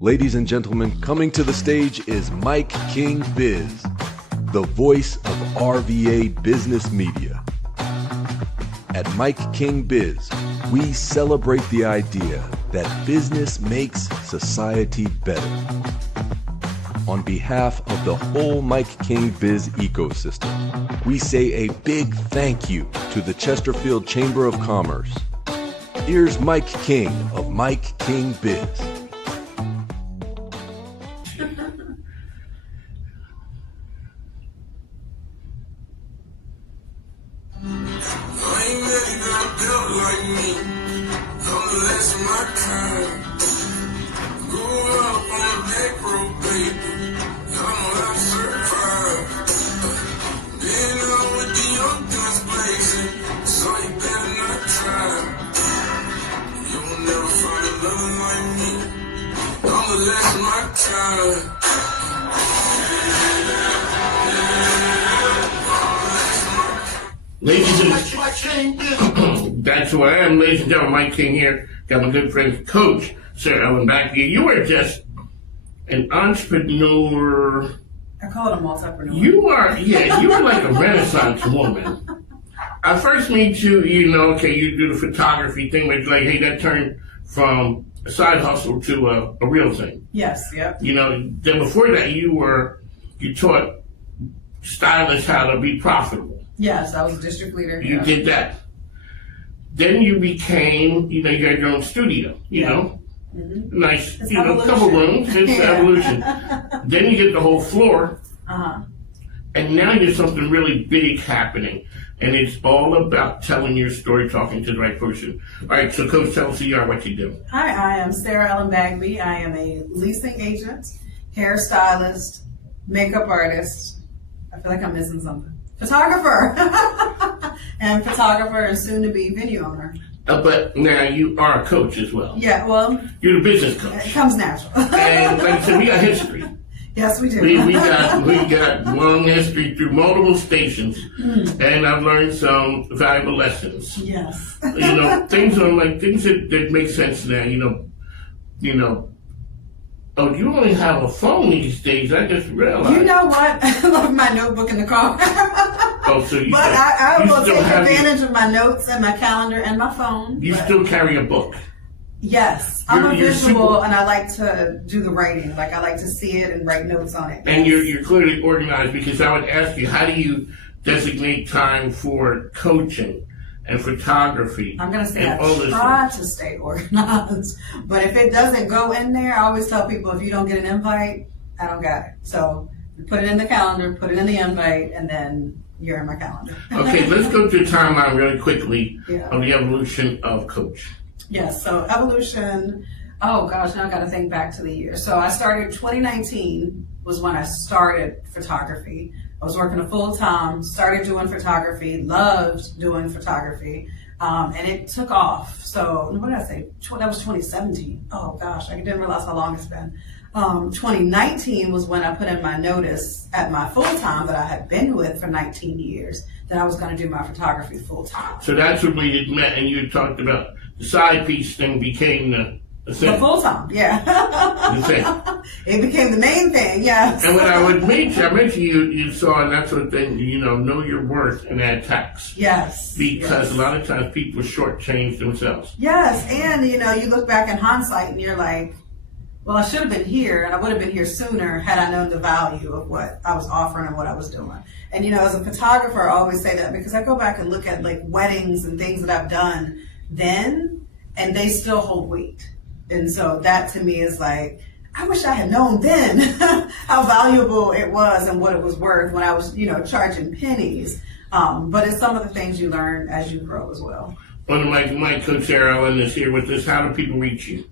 Ladies and gentlemen, coming to the stage is Mike King Biz, the voice of RVA business media. At Mike King Biz, we celebrate the idea that business makes society better. On behalf of the whole Mike King Biz ecosystem, we say a big thank you to the Chesterfield Chamber of Commerce. Here's Mike King of Mike King Biz. That's who I am, ladies and gentlemen. Mike King here. Got my good friend, Coach Saraellen Bagby. You are just an entrepreneur. I call it a multi-preneur. You are like a Renaissance woman. I first meet you, okay, you do the photography thing, but it's like, hey, that turned from a side hustle to a real thing. Yes, yep. Then before that, you taught stylists how to be profitable. Yes, I was a district leader. You did that. Then you became, you had your own studio, know. Mm-hmm. Nice, it's couple rooms, it's evolution. Then you get the whole floor. Uh-huh. And now there's something really big happening. And it's all about telling your story, talking to the right person. All right, so Coach, tell us who you are, what you do. Hi, I am Saraellen Bagby. I am a leasing agent, hairstylist, makeup artist. I feel like I'm missing something. Photographer. and soon to be venue owner. But now you are a coach as well. Yeah, well. You're the business coach. It comes natural. And like I said, we got history. Yes, we do. We got long history through multiple stations, and I've learned some valuable lessons. Yes. Things that make sense now. Oh, you only have a phone these days. I just realized. You know what? I love my notebook in the car. I will take advantage of my notes and my calendar and my phone. You still carry a book. Yes, I'm a visual, and I like to do the writing. Like I like to see it and write notes on it. And you're clearly organized, because I would ask you, how do you designate time for coaching and photography? I'm going to say I try to stay organized, but if it doesn't go in there, I always tell people, if you don't get an invite, I don't got it. So put it in the calendar, put it in the invite, and then you're in my calendar. Okay, let's go through the timeline really quickly of the evolution of Coach. Yes, so evolution, oh gosh, now I got to think back to the year. So I started 2019 was when I started photography. I was working a full time, started doing photography, loved doing photography, and it took off. So what did I say? That was 2017. Oh gosh, I didn't realize how long it's been. 2019 was when I put in my notice at my full time that I had been with for 19 years that I was going to do my photography full time. So that's when we had met, and you talked about the side piece thing became the thing. The full time, yeah. The thing. It became the main thing, yes. And when I would meet you, I mentioned you saw, and that's what thing, know your worth and add tax. Yes. Because a lot of times people shortchange themselves. Yes, and you look back in hindsight and you're like, well, I should have been here, and I would have been here sooner had I known the value of what I was offering and what I was doing. And as a photographer, I always say that because I go back and look at like weddings and things that I've done then, and they still hold weight. And so that to me is like, I wish I had known then how valuable it was and what it was worth when I was, charging pennies. But it's some of the things you learn as you grow as well. Well, my Coach Saraellen is here with us. How do people reach you?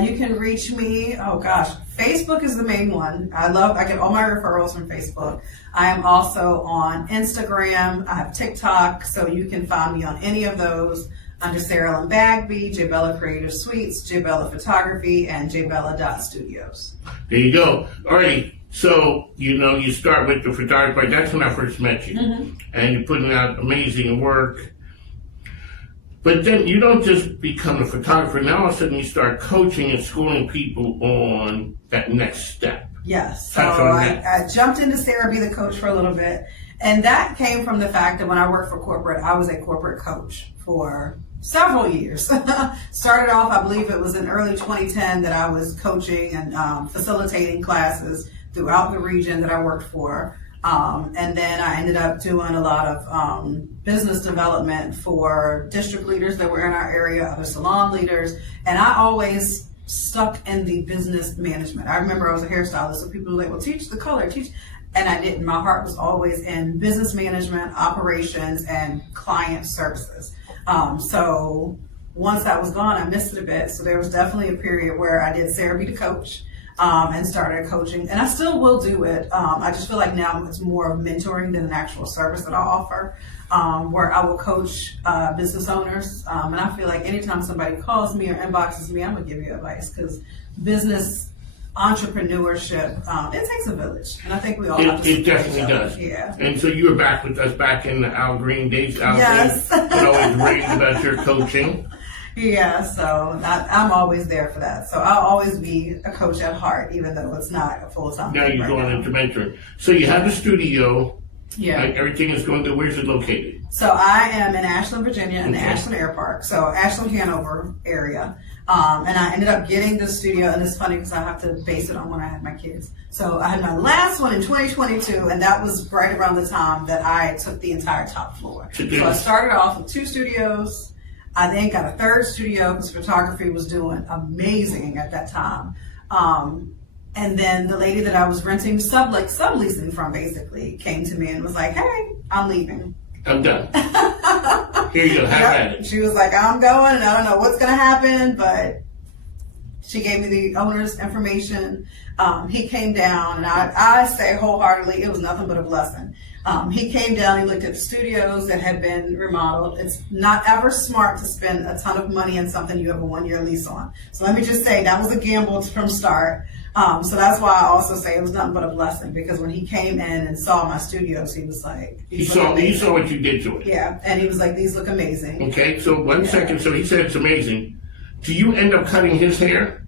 You can reach me, Facebook is the main one. I get all my referrals from Facebook. I am also on Instagram. I have TikTok, so you can find me on any of those under Saraellen Bagby, Jbella Creative Suites, Jbella Photography, and jbella.studios. There you go. All right. So, you start with the photography. That's when I first met you. Mm-hmm. And you're putting out amazing work. But then you don't just become a photographer. Now all of a sudden you start coaching and schooling people on that next step. Yes. So I jumped into Sarah, be the coach for a little bit. And that came from the fact that when I worked for corporate, I was a corporate coach for several years. Started off, I believe it was in early 2010 that I was coaching and facilitating classes throughout the region that I worked for. And then I ended up doing a lot of business development for district leaders that were in our area, other salon leaders, and I always stuck in the business management. I remember I was a hairstylist, so people were like, well, teach the color, teach. And I didn't. My heart was always in business management, operations, and client services. So once that was gone, I missed it a bit. So there was definitely a period where I did Sarah be the coach. And started coaching, and I still will do it. I just feel like now it's more of mentoring than an actual service that I offer, where I will coach business owners. And I feel like anytime somebody calls me or inboxes me, I'm gonna give you advice, because business entrepreneurship, it takes a village, and I think we all have to. It definitely does. Yeah. And so you were back with us back in the Al Green days. Yes. And always raved about your coaching. Yeah, so I'm always there for that. So I'll always be a coach at heart, even though it's not a full-time Now thing you're right going now. into mentoring. So you have the studio. Yeah. Like everything is going to, where's it located? So I am in Ashland, Virginia, in the Ashland Air Park. So Ashland, Hanover area. And I ended up getting the studio, and it's funny because I have to base it on when I had my kids. So I had my last one in 2022, and that was right around the time that I took the entire top floor. So I started off with 2 studios. I then got a 3rd studio because photography was doing amazing at that time. And then the lady that I was renting, subleasing from basically, came to me and was like, hey, I'm leaving. I'm done. Here you go, have at it. She was like, I'm going, and I don't know what's going to happen, but she gave me the owner's information. He came down, and I say wholeheartedly, it was nothing but a blessing. He came down, he looked at the studios that had been remodeled. It's not ever smart to spend a ton of money on something you have a 1-year lease on. So let me just say, that was a gamble from start. So that's why I also say it was nothing but a blessing, because when he came in and saw my studios, he was like, he saw what you did to it. Yeah, and he was like, these look amazing. Okay, so one second. So he said it's amazing. Do you end up cutting his hair?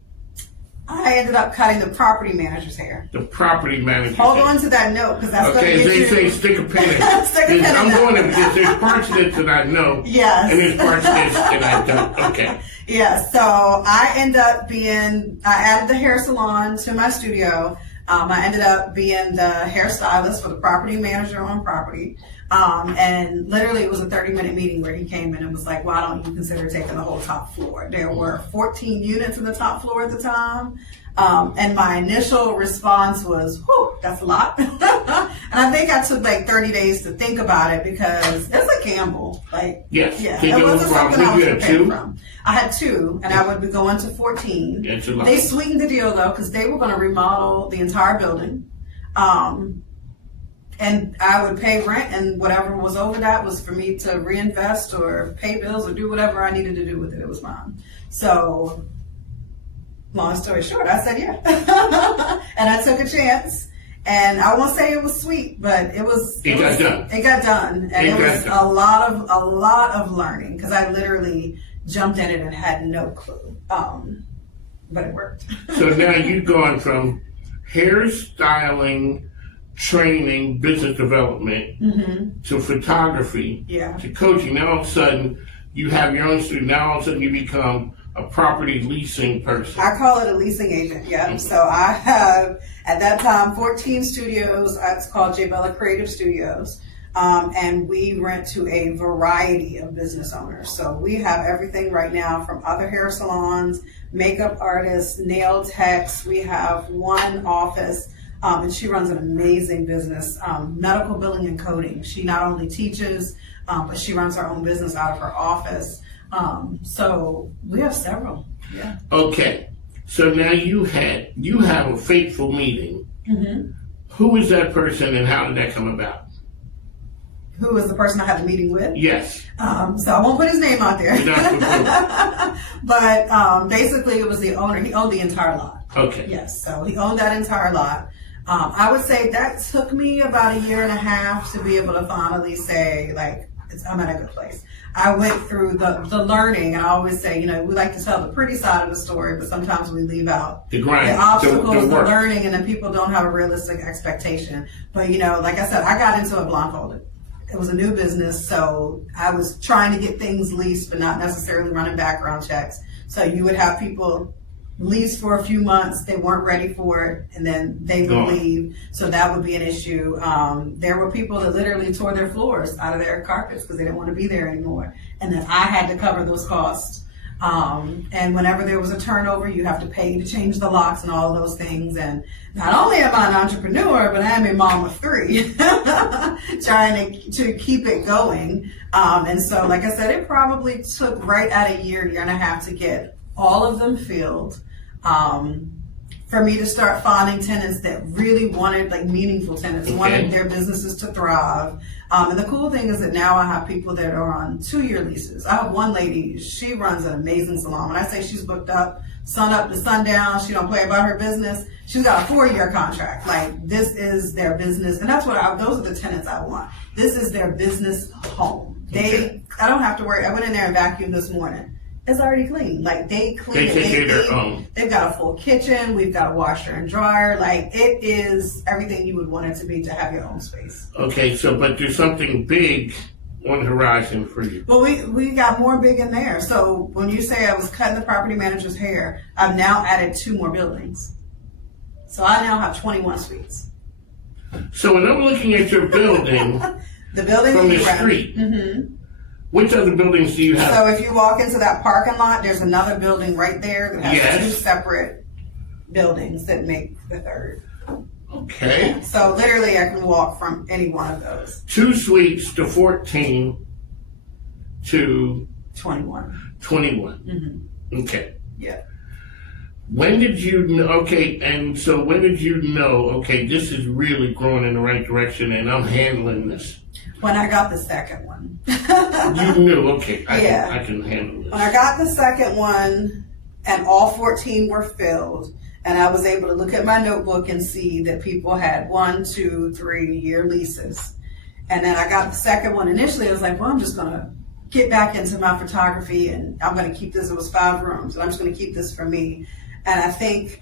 I ended up cutting the property manager's hair. The property manager's Hold hair. on to that note, because that's okay, going to they get you. say stick a pin in. Stick a pin in. I'm going to, because there's parts of this that I know. Yes. And there's parts of this that I don't. Okay. Yeah, so I added the hair salon to my studio. I ended up being the hairstylist for the property manager on property. And literally it was a 30-minute meeting where he came in and was like, why don't you consider taking the whole top floor? There were 14 units in the top floor at the time. And my initial response was, whew, that's a lot. And I think I took like 30 days to think about it, because it's a gamble. Like, yes. Yeah, it wasn't something I was prepared from. I had 2, and I would be going to 14. That's a lot. They sweetened the deal though, because they were going to remodel the entire building. And I would pay rent, and whatever was over that was for me to reinvest or pay bills or do whatever I needed to do with it. It was mine. So, long story short, I said yeah. And I took a chance. And I won't say it was sweet, but it got done. It got done. And it was a lot of learning, because I literally jumped in it and had no clue. But it worked. So now you've gone from hairstyling, training, business development, to photography, to coaching. Now all of a sudden you have your own studio. Now all of a sudden you become a property leasing person. I call it a leasing agent, yeah. So I have, at that time, 14 studios. It's called J. Bella Creative Studios. And we rent to a variety of business owners. So we have everything right now from other hair salons, makeup artists, nail techs. We have one office, and she runs an amazing business, medical billing and coding. She not only teaches, but she runs her own business out of her office. So we have several. Yeah. Okay. So now you have a fateful meeting. Who is that person, and how did that come about? Who was the person I had the meeting with? Yes. So I won't put his name out there. But basically it was the owner. He owned the entire lot. Okay. Yes. So he owned that entire lot. I would say that took me about 1.5 years to be able to finally say, like, I'm at a good place. I went through the learning, and I always say, you know, we like to tell the pretty side of the story, but sometimes we leave out the grind, the obstacles, the work. learning, and then people don't have a realistic expectation. But, you know, like I said, I got into it blindfolded. It was a new business, so I was trying to get things leased, but not necessarily running background checks. So you would have people lease for a few months, they weren't ready for it, and then they would leave. So that would be an issue. There were people that literally tore their floors out of their carpets because they didn't want to be there anymore. And then I had to cover those costs. And whenever there was a turnover, you have to pay to change the locks and all of those things. And not only am I an entrepreneur, but I am a mom of 3, trying to keep it going. And so, like I said, it probably took right at a year and a half to get all of them filled. For me to start finding tenants that really wanted, like, meaningful tenants, wanted their businesses to thrive. And the cool thing is that now I have people that are on 2-year leases. I have one lady, she runs an amazing salon. When I say she's booked up to sundown, she don't play about her business. She's got a 4-year contract. Like, this is their business. And that's those are the tenants I want. This is their business home. I don't have to worry. I went in there and vacuumed this morning. It's already clean. Like, they clean it. They've got a full kitchen. We've got a washer and dryer. Like, it is everything you would want it to be to have your own space. Okay, so, but there's something big on the horizon for you. Well, we got more big in there. So when you say I was cutting the property manager's hair, I've now added 2 more buildings. So I now have 21 suites. So when I'm looking at your building, the building from the street, which other buildings do you have? So if you walk into that parking lot, there's another building right there that has 2 separate buildings that make the 3rd. Okay. So literally I can walk from any one of those. 2 suites to 14 to 21. 21. Okay. Yeah. When did you know, okay, and so when did you know, okay, this is really growing in the right direction and I'm handling this? When I got the second one. You knew, okay, I can handle this. When I got the second one and all 14 were filled, and I was able to look at my notebook and see that people had 1, 2, 3 year leases. And then I got the second one. Initially, I was like, well, I'm just going to get back into my photography and I'm going to keep this. It was 5 rooms, and I'm just going to keep this for me. And I think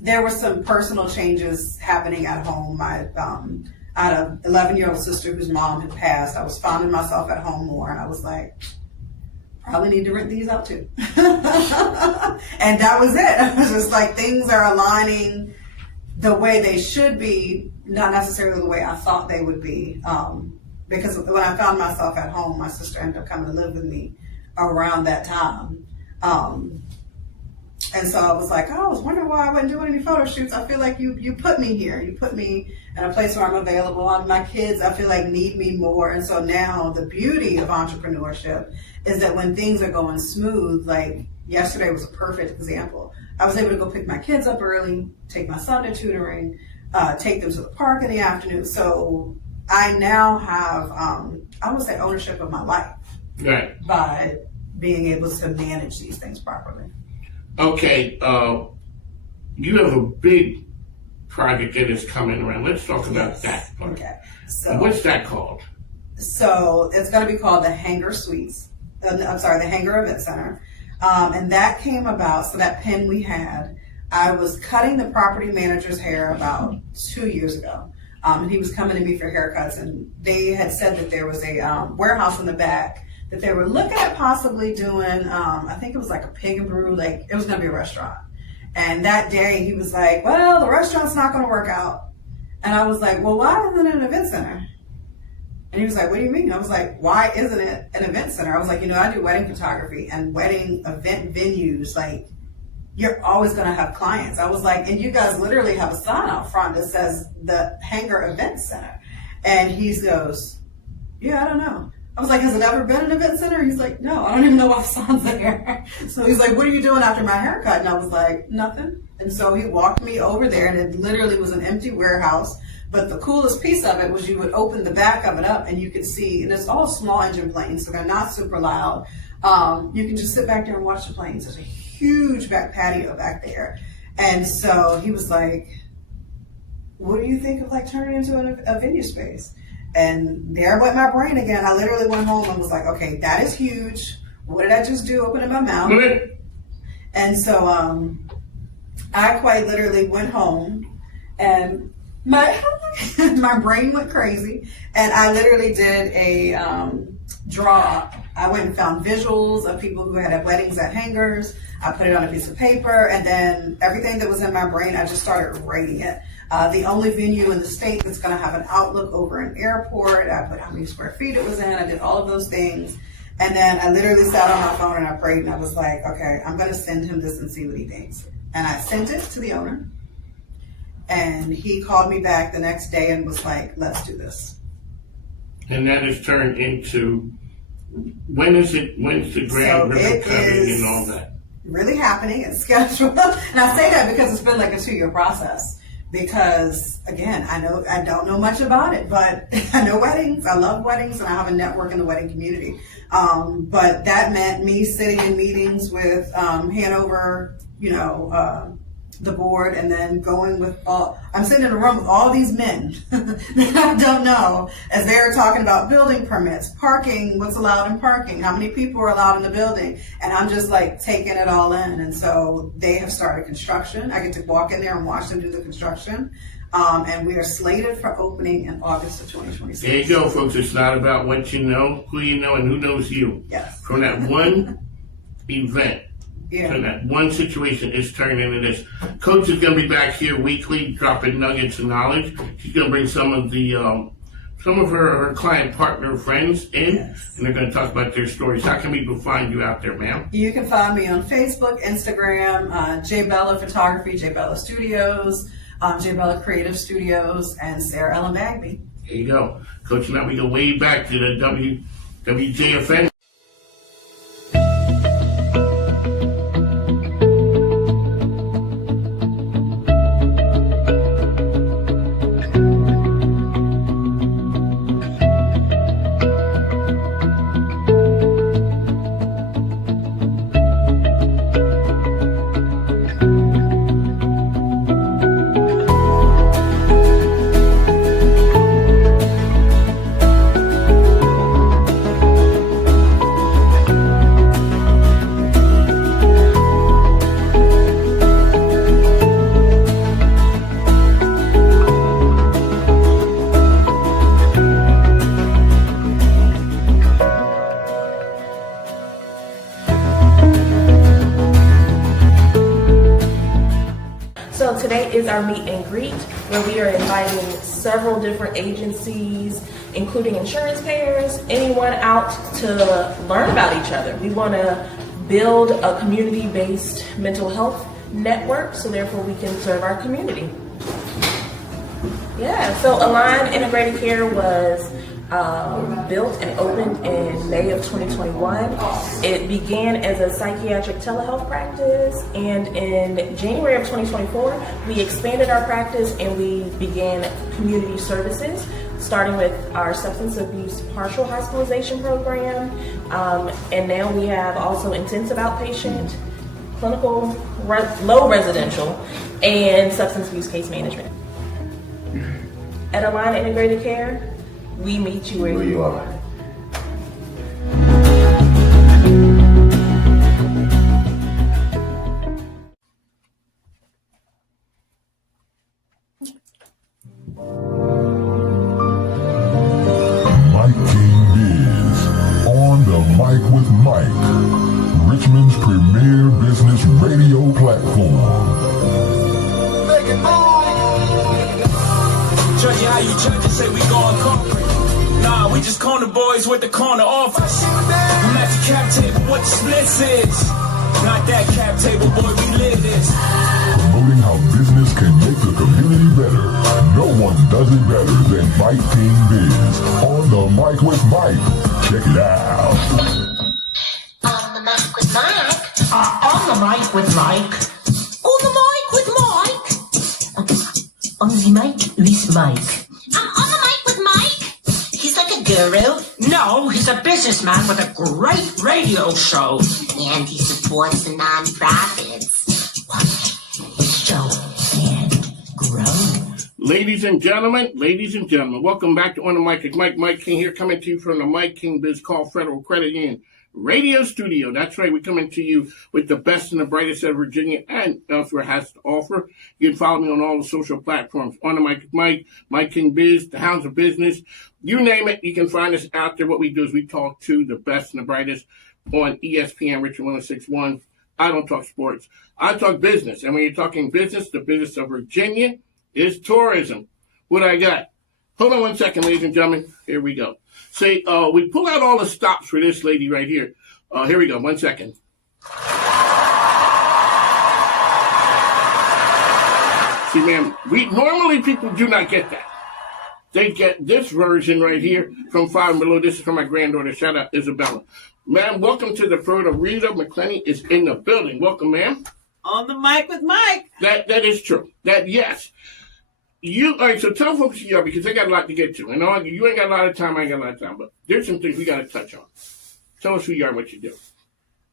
there were some personal changes happening at home. I had an 11-year-old sister whose mom had passed. I was finding myself at home more, and I was like, probably need to rent these out too. And that was it. I was just like, things are aligning the way they should be, not necessarily the way I thought they would be. Because when I found myself at home, my sister ended up coming to live with me around that time. And so I was like, oh, I was wondering why I wasn't doing any photo shoots. I feel like you put me here. You put me in a place where I'm available. My kids, I feel like, need me more. And so now the beauty of entrepreneurship is that when things are going smooth, like yesterday was a perfect example. I was able to go pick my kids up early, take my son to tutoring, take them to the park in the afternoon. So I now have, I would say, ownership of my life by being able to manage these things properly. Okay, you have a big project that is coming around. Let's talk about that part. Okay. So what's that called? So it's going to be called the Hangar Suites. I'm sorry, the Hangar Event Center. And that came about, so that pen we had, I was cutting the property manager's hair about 2 years ago. And he was coming to me for haircuts, and they had said that there was a warehouse in the back that they were looking at possibly doing, I think it was like a pig and brew, like it was going to be a restaurant. And that day he was like, well, the restaurant's not going to work out. And I was like, well, why isn't it an event center? And he was like, what do you mean? I was like, why isn't it an event center? I was like, I do wedding photography and wedding event venues. Like, you're always going to have clients. I was like, and you guys literally have a sign out front that says the Hangar Event Center. And he goes, yeah, I don't know. I was like, has it ever been an event center? He's like, no, I don't even know why the sign's there. So he's like, what are you doing after my haircut? And I was like, nothing. And so he walked me over there, and it literally was an empty warehouse. But the coolest piece of it was you would open the back of it up and you could see, and it's all small engine planes, so they're not super loud. You can just sit back there and watch the planes. There's a huge back patio back there. And so he was like, what do you think of like turning into a venue space? And there went my brain again. I literally went home and was like, okay, that is huge. What did I just do? Opening my mouth. And so I quite literally went home and my brain went crazy. And I literally did a draw. I went and found visuals of people who had weddings at hangers. I put it on a piece of paper, and then everything that was in my brain, I just started writing it. The only venue in the state that's going to have an outlook over an airport. I put how many square feet it was in. I did all of those things. And then I literally sat on my phone and I prayed, and I was like, okay, I'm going to send him this and see what he thinks. And I sent it to the owner. And he called me back the next day and was like, let's do this. And that has turned into, when's the grand ribbon cutting and all that? Really happening. It's scheduled. And I say that because it's been like a 2-year process. Because again, I don't know much about it, but I know weddings. I love weddings, and I have a network in the wedding community. But that meant me sitting in meetings with Hanover, the board, and then going with I'm sitting in a room with all these men that I don't know, as they're talking about building permits, parking, what's allowed in parking, how many people are allowed in the building, and I'm just like taking it all in. And so they have started construction. I get to walk in there and watch them do the construction. And we are slated for opening in August of 2026. There you go, folks. It's not about what you know, who you know, and who knows you. Yes. From that one event. Yeah. So that one situation is turned into this. Coach is going to be back here weekly, dropping nuggets of knowledge. She's going to bring some of her client partner friends in, yes, and they're going to talk about their stories. How can people find you out there, ma'am? You can find me on Facebook, Instagram, J Bella Photography, J Bella Studios, J Bella Creative Studios, and Saraellen Bagby. There you go. Coach, now we go way back to the WJFN. Today is our meet and greet, where we are inviting several different agencies, including insurance payers, anyone out to learn about each other. We want to build a community-based mental health network, so therefore we can serve our community. Yeah, so Align Integrated Care was built and opened in May of 2021. It began as a psychiatric telehealth practice, and in January of 2024, we expanded our practice and we began community services, starting with our substance abuse partial hospitalization program, and now we have also intensive outpatient, clinical, low residential, and substance abuse case management. At Align Integrated Care, we meet you where you are. MIKEKINGBIZ on the MIC with Mike, Richmond's premier business radio platform. Judge how you judges say we going corporate. Nah, we just corner boys with the corner office. I'm at the cap table, what the splits is. Not that cap table, boy, we live this. Promoting how business can make the community better. No one does it better than MIKEKINGBIZ on the MIC with Mike. Check it out. On the mic with Mike. On the mic with Mike. On the mic with Mike. On the mic with Mike. On the mic with Mike. He's like a guru. No, he's a businessman with a great radio show. And he supports the non-profits. Watch his show and grow. Ladies and gentlemen, welcome back to On the Mic. It's Mike King here, coming to you from the MIKEKINGBIZ Call Federal Credit Union Radio Studio. That's right, we're coming to you with the best and the brightest of Virginia and elsewhere has to offer. You can follow me on all the social platforms. On the Mic with Mike, MIKEKINGBIZ, the Hounds of Business, you name it, you can find us out there. What we do is we talk to the best and the brightest on ESPN, Richard 1061. I don't talk sports. I talk business. And when you're talking business, the business of Virginia is tourism. What I got? Hold on one second, ladies and gentlemen. Here we go. See, we pull out all the stops for this lady right here. Here we go. 1 second. See, ma'am, normally people do not get that. They get this version right here from Five and Below. This is from my granddaughter. Shout out, Isabella. Ma'am, welcome to the program. Rita Mcclenny is in the building. Welcome, ma'am. On the mic with Mike. That is true. Yes. All right, so tell folks who you are, because they got a lot to get to. And you ain't got a lot of time, I ain't got a lot of time, but there's some things we got to touch on. Tell us who you are and what you do.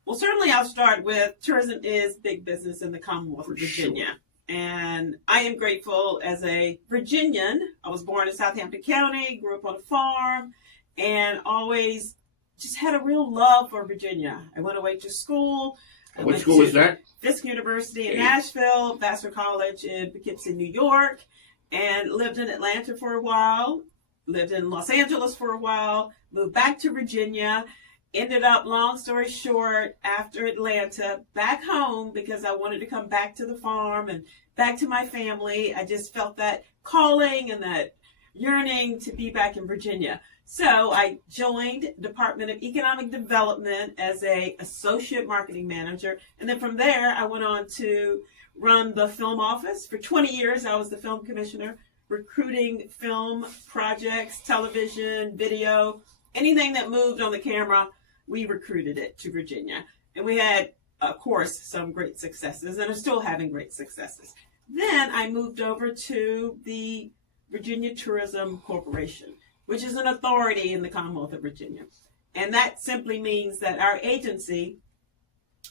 Well, certainly I'll start with tourism is big business in the Commonwealth of Virginia. Sure. And I am grateful as a Virginian. I was born in Southampton County, grew up on a farm, and always just had a real love for Virginia. I went away to school. What school was that? Fisk University in Nashville, Vassar College in Poughkeepsie, New York, and lived in Atlanta for a while, lived in Los Angeles for a while, moved back to Virginia, ended up, long story short, after Atlanta, back home because I wanted to come back to the farm and back to my family. I just felt that calling and that yearning to be back in Virginia. So I joined Department of Economic Development as a associate marketing manager. And then from there, I went on to run the film office. For 20 years, I was the film commissioner, recruiting film projects, television, video, anything that moved on the camera, we recruited it to Virginia. And we had, of course, some great successes and are still having great successes. Then I moved over to the Virginia Tourism Corporation, which is an authority in the Commonwealth of Virginia. And that simply means that our agency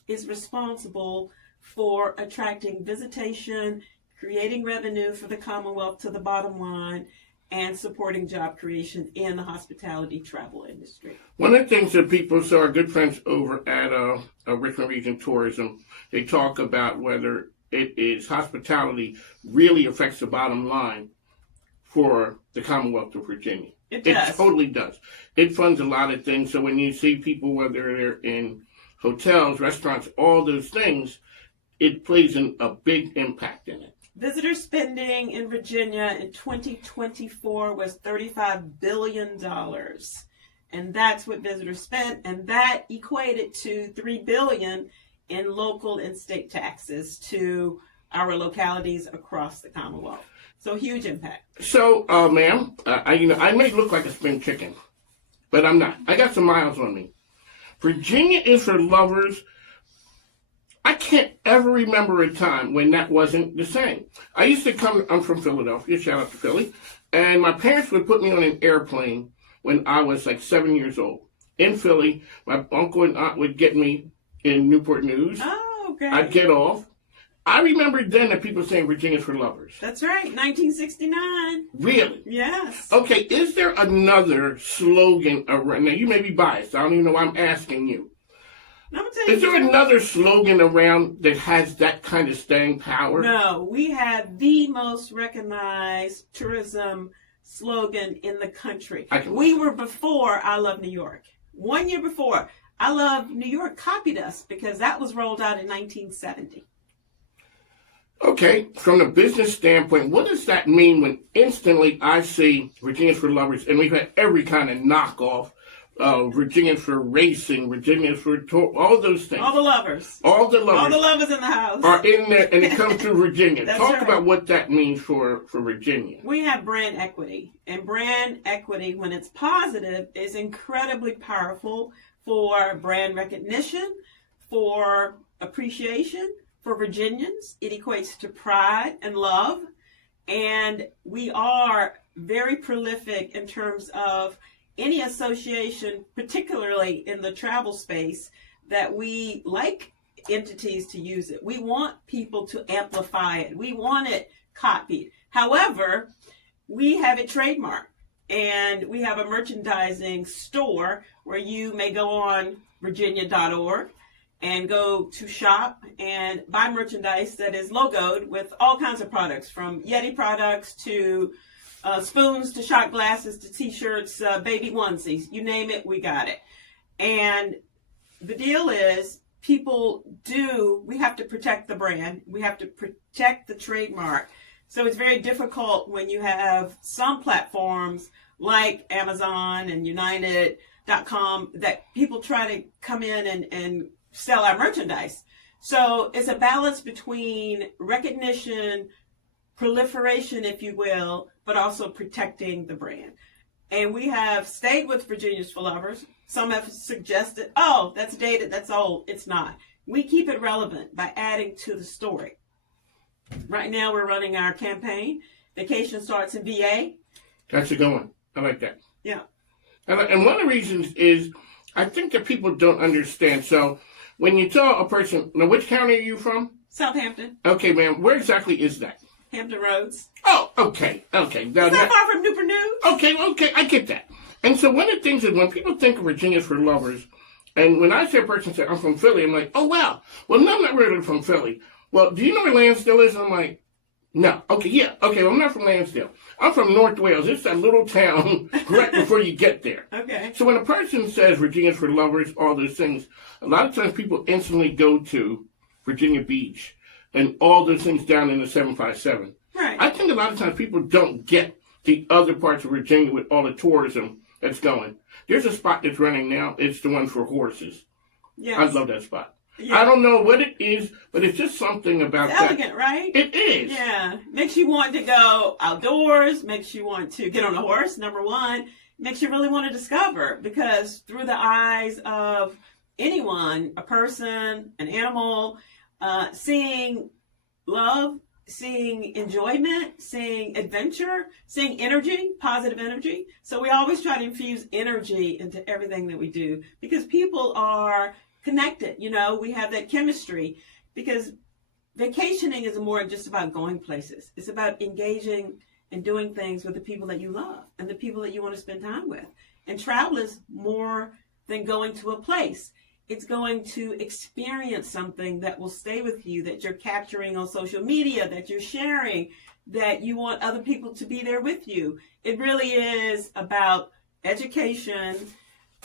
is responsible for attracting visitation, creating revenue for the Commonwealth to the bottom line, and supporting job creation in the hospitality travel industry. One of the things that people saw, our good friends over at Richmond Region Tourism, they talk about whether it is hospitality really affects the bottom line for the Commonwealth of Virginia. It does. It totally does. It funds a lot of things. So when you see people, whether they're in hotels, restaurants, all those things, it plays a big impact in it. Visitor spending in Virginia in 2024 was $35 billion. And that's what visitors spent. And that equated to $3 billion in local and state taxes to our localities across the Commonwealth. So huge impact. So, ma'am, I may look like a spring chicken, but I'm not. I got some miles on me. Virginia is for lovers. I can't ever remember a time when that wasn't the same. I used to I'm from Philadelphia, shout out to Philly, and my parents would put me on an airplane when I was like 7 years old. In Philly, my uncle and aunt would get me in Newport News. Oh, okay. I'd get off. I remember then that people saying Virginia's for lovers. That's right, 1969. Really? Yes. Okay, is there another slogan around? Now, you may be biased. I don't even know why I'm asking you. Is there another slogan around that has that kind of staying power? No, we had the most recognized tourism slogan in the country. We were before I Love New York. 1 year before, I Love New York copied us because that was rolled out in 1970. Okay, from a business standpoint, what does that mean when instantly I see Virginia's for lovers, and we've had every kind of knockoff, Virginia's for racing, Virginia's for all those things. All the lovers. All the lovers. All the lovers in the house. Are in there, and it comes through Virginia. That's Talk right. about what that means for Virginia. We have brand equity, and brand equity, when it's positive, is incredibly powerful for brand recognition, for appreciation. For Virginians, it equates to pride and love, and we are very prolific in terms of any association, particularly in the travel space, that we like entities to use it. We want people to amplify it. We want it copied. However, we have it trademarked, and we have a merchandising store where you may go on virginia.org and go to shop and buy merchandise that is logoed with all kinds of products, from Yeti products to spoons to shot glasses to t-shirts, baby onesies, you name it, we got it. And the deal is, we have to protect the brand. We have to protect the trademark. So it's very difficult when you have some platforms like Amazon and United.com that people try to come in and sell our merchandise. So it's a balance between recognition, proliferation, if you will, but also protecting the brand. And we have stayed with Virginia's for Lovers. Some have suggested, oh, that's dated, that's old. It's not. We keep it relevant by adding to the story. Right now we're running our campaign. Vacation starts in VA. That's a good one. I like that. Yeah. And one of the reasons is, I think that people don't understand. So when you tell a person, now which county are you from? Southampton. Okay, ma'am. Where exactly is that? Hampton Roads. Oh, okay. Now, is that far from Newport News? Okay, I get that. And so one of the things is, when people think of Virginia's for Lovers, and when I say a person says, I'm from Philly, I'm like, oh, wow. Well, no, I'm not really from Philly. Well, do you know where Lansdale is? And I'm like, no. Okay, yeah. Okay, well, I'm not from Lansdale. I'm from North Wales. It's that little town right before you get there. Okay. So when a person says Virginia's for Lovers, all those things, a lot of times people instantly go to Virginia Beach and all those things down in the 757. Right. I think a lot of times people don't get the other parts of Virginia with all the tourism that's going. There's a spot that's running now. It's the one for horses. Yes. I love that spot. Yeah. I don't know what it is, but it's just something about it's that. Elegant, right? It is. Yeah. Makes you want to go outdoors, makes you want to get on a horse, number one. Makes you really want to discover, because through the eyes of anyone, a person, an animal, seeing love, seeing enjoyment, seeing adventure, seeing energy, positive energy. So we always try to infuse energy into everything that we do, because people are connected. You know, we have that chemistry, because vacationing is more just about going places. It's about engaging and doing things with the people that you love and the people that you want to spend time with. And travel is more than going to a place. It's going to experience something that will stay with you, that you're capturing on social media, that you're sharing, that you want other people to be there with you. It really is about education,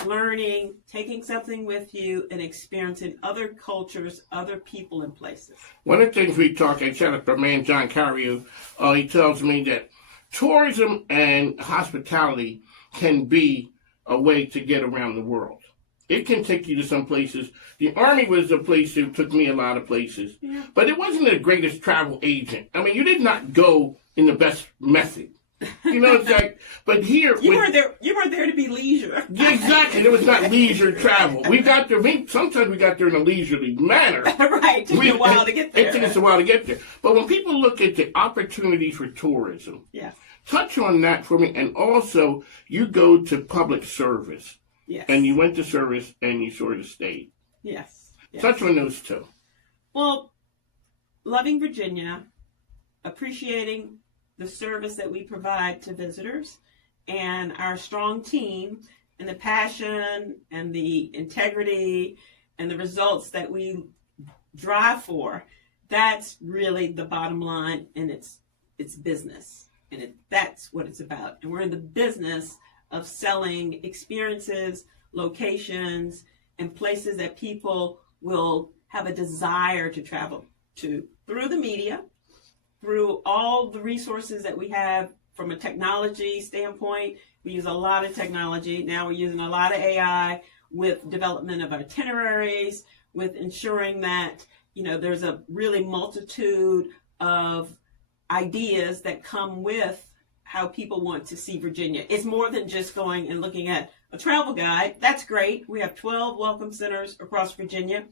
learning, taking something with you, and experiencing other cultures, other people, and places. One of the things we talk, I chat with our man John Carrier, he tells me that tourism and hospitality can be a way to get around the world. It can take you to some places. The Army was a place that took me a lot of places, but it wasn't the greatest travel agent. I mean, you did not go in the best method. You know, it's like, but here you weren't there to be leisure. Yeah, exactly. It was not leisure travel. We got there. Sometimes we got there in a leisurely manner. Right. It took me a while to get there. It took us a while to get there. But when people look at the opportunities for tourism, touch on that for me. And also, you go to public service. Yes. And you went to service and you sort of stayed. Yes. Touch on those two. Well, loving Virginia, appreciating the service that we provide to visitors, and our strong team, and the passion and the integrity and the results that we drive for, that's really the bottom line, and it's business. And that's what it's about. And we're in the business of selling experiences, locations, and places that people will have a desire to travel to through the media, through all the resources that we have from a technology standpoint. We use a lot of technology. Now we're using a lot of AI with development of itineraries, with ensuring that, you know, there's a really multitude of ideas that come with how people want to see Virginia. It's more than just going and looking at a travel guide. That's great. We have 12 welcome centers across Virginia,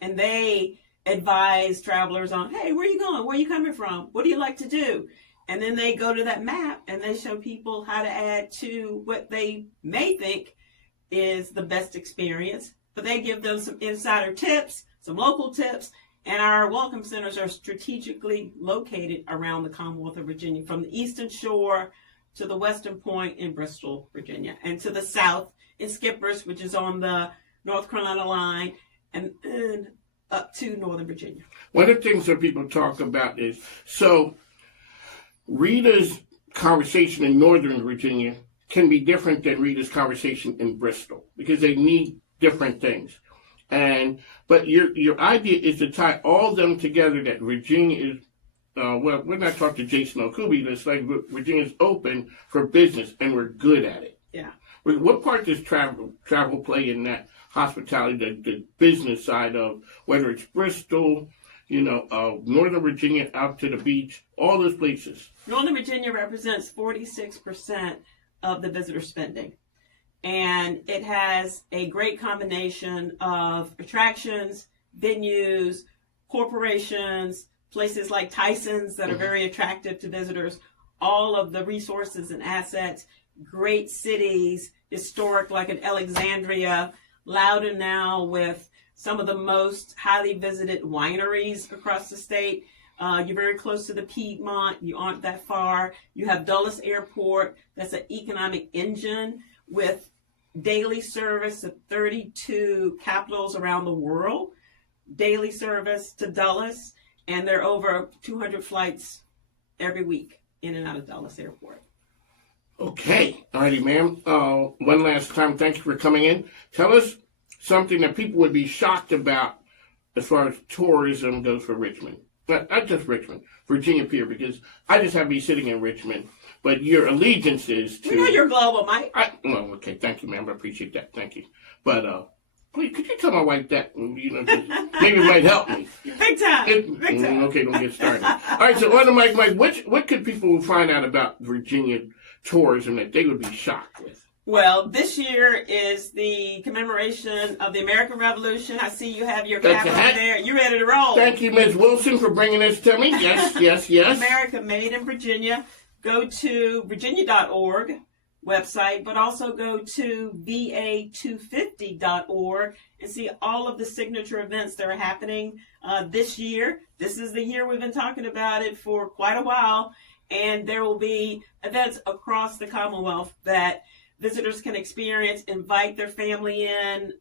and they advise travelers on, hey, where are you going? Where are you coming from? What do you like to do? And then they go to that map and they show people how to add to what they may think is the best experience, but they give them some insider tips some local tips. And our welcome centers are strategically located around the Commonwealth of Virginia, from the Eastern Shore to the Western Point in Bristol, Virginia, and to the south in Skippers, which is on the North Carolina line, and up to Northern Virginia. One of the things that people talk about is, so Rita's conversation in Northern Virginia can be different than Rita's conversation in Bristol, because they need different things. But your idea is to tie all of them together, that Virginia is, well, we're not talking to Jason Okubi, but it's like Virginia's open for business and we're good at it. Yeah. What part does travel play in that hospitality, the business side of, whether it's Bristol, Northern Virginia out to the beach, all those places? Northern Virginia represents 46% of the visitor spending. And it has a great combination of attractions, venues, corporations, places like Tyson's that are very attractive to visitors, all of the resources and assets, great cities, historic like in Alexandria, Loudoun now with some of the most highly visited wineries across the state. You're very close to the Piedmont. You aren't that far. You have Dulles Airport. That's an economic engine with daily service to 32 capitals around the world, daily service to Dulles, and there are over 200 flights every week in and out of Dulles Airport. Okay. All righty, ma'am. One last time, thank you for coming in. Tell us something that people would be shocked about as far as tourism goes for Richmond. Not just Richmond, Virginia Pier, because I just happen to be sitting in Richmond. But your allegiance is to... We know you're global, Mike. Well, okay, thank you, ma'am. I appreciate that. Thank you. But, please, could you tell my wife that? Maybe it might help me. Big time. Big time. Okay, don't get started. All right, so Mike, what could people find out about Virginia tourism that they would be shocked with? Well, this year is the commemoration of the American Revolution. I see you have your cap on there. You ready to roll? Thank you, Ms. Wilson, for bringing this to me. Yes. America Made in Virginia. Go to virginia.org website, but also go to va250.org and see all of the signature events that are happening this year. This is the year we've been talking about it for quite a while, and there will be events across the Commonwealth that visitors can experience, invite their family in,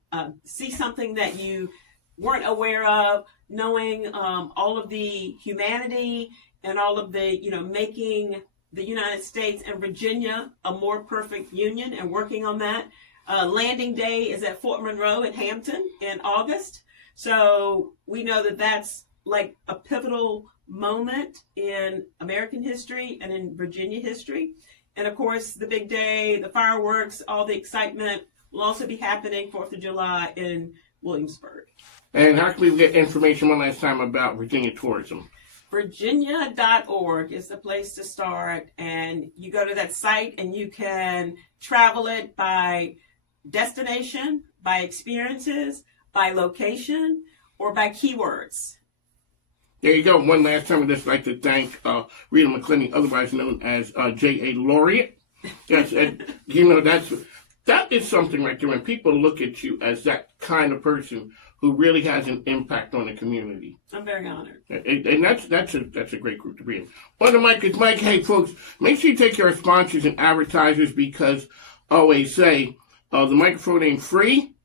see something that you weren't aware of, knowing all of the humanity and all of the, making the United States and Virginia a more perfect union and working on that. Landing Day is at Fort Monroe in Hampton in August. So we know that that's like a pivotal moment in American history and in Virginia history. And of course, the big day, the fireworks, all the excitement will also be happening 4th of July in Williamsburg. And how can we get information one last time about Virginia tourism? Virginia.org is the place to start. And you go to that site and you can travel it by destination, by experiences, by location, or by keywords. There you go. One last time, I'd just like to thank Rita Mcclenny, otherwise known as J.A. Laureate. Yes, and that is something right there. When people look at you as that kind of person who really has an impact on the community. I'm very honored. And that's a great group to be in. On the mic is Mike. Hey, folks, make sure you take care of sponsors and advertisers, because I always say the microphone ain't free,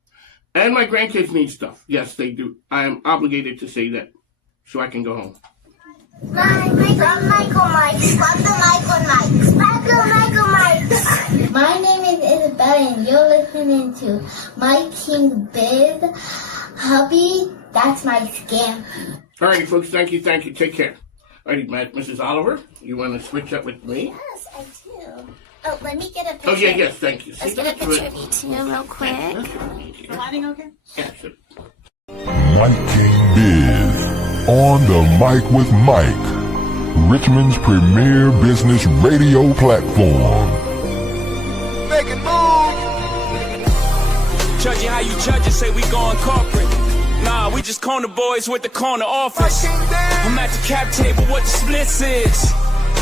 and my grandkids need stuff. Yes, they do. I am obligated to say that, so I can go home. From Michael Mike. Swap the Michael Mike. Swap the Michael Mike. My name is Isabella, and you're listening to MIKEKINGBIZ. Hubby, that's my scam. All righty, folks. Thank you. Take care. All righty, Mrs. Oliver, you want to switch up with me? Yes, I do. Oh, let me get a picture. Oh, yes, thank you. Let's get a picture of you two real quick. Is the lighting okay? Yeah, sure. MIKEKINGBIZ on the Mic with Mike, Richmond's premier business radio platform. Making moves. Judge you how you judge it, say we going corporate. Nah, we just corner boys with the corner office. I'm at the cap table, what the splits is.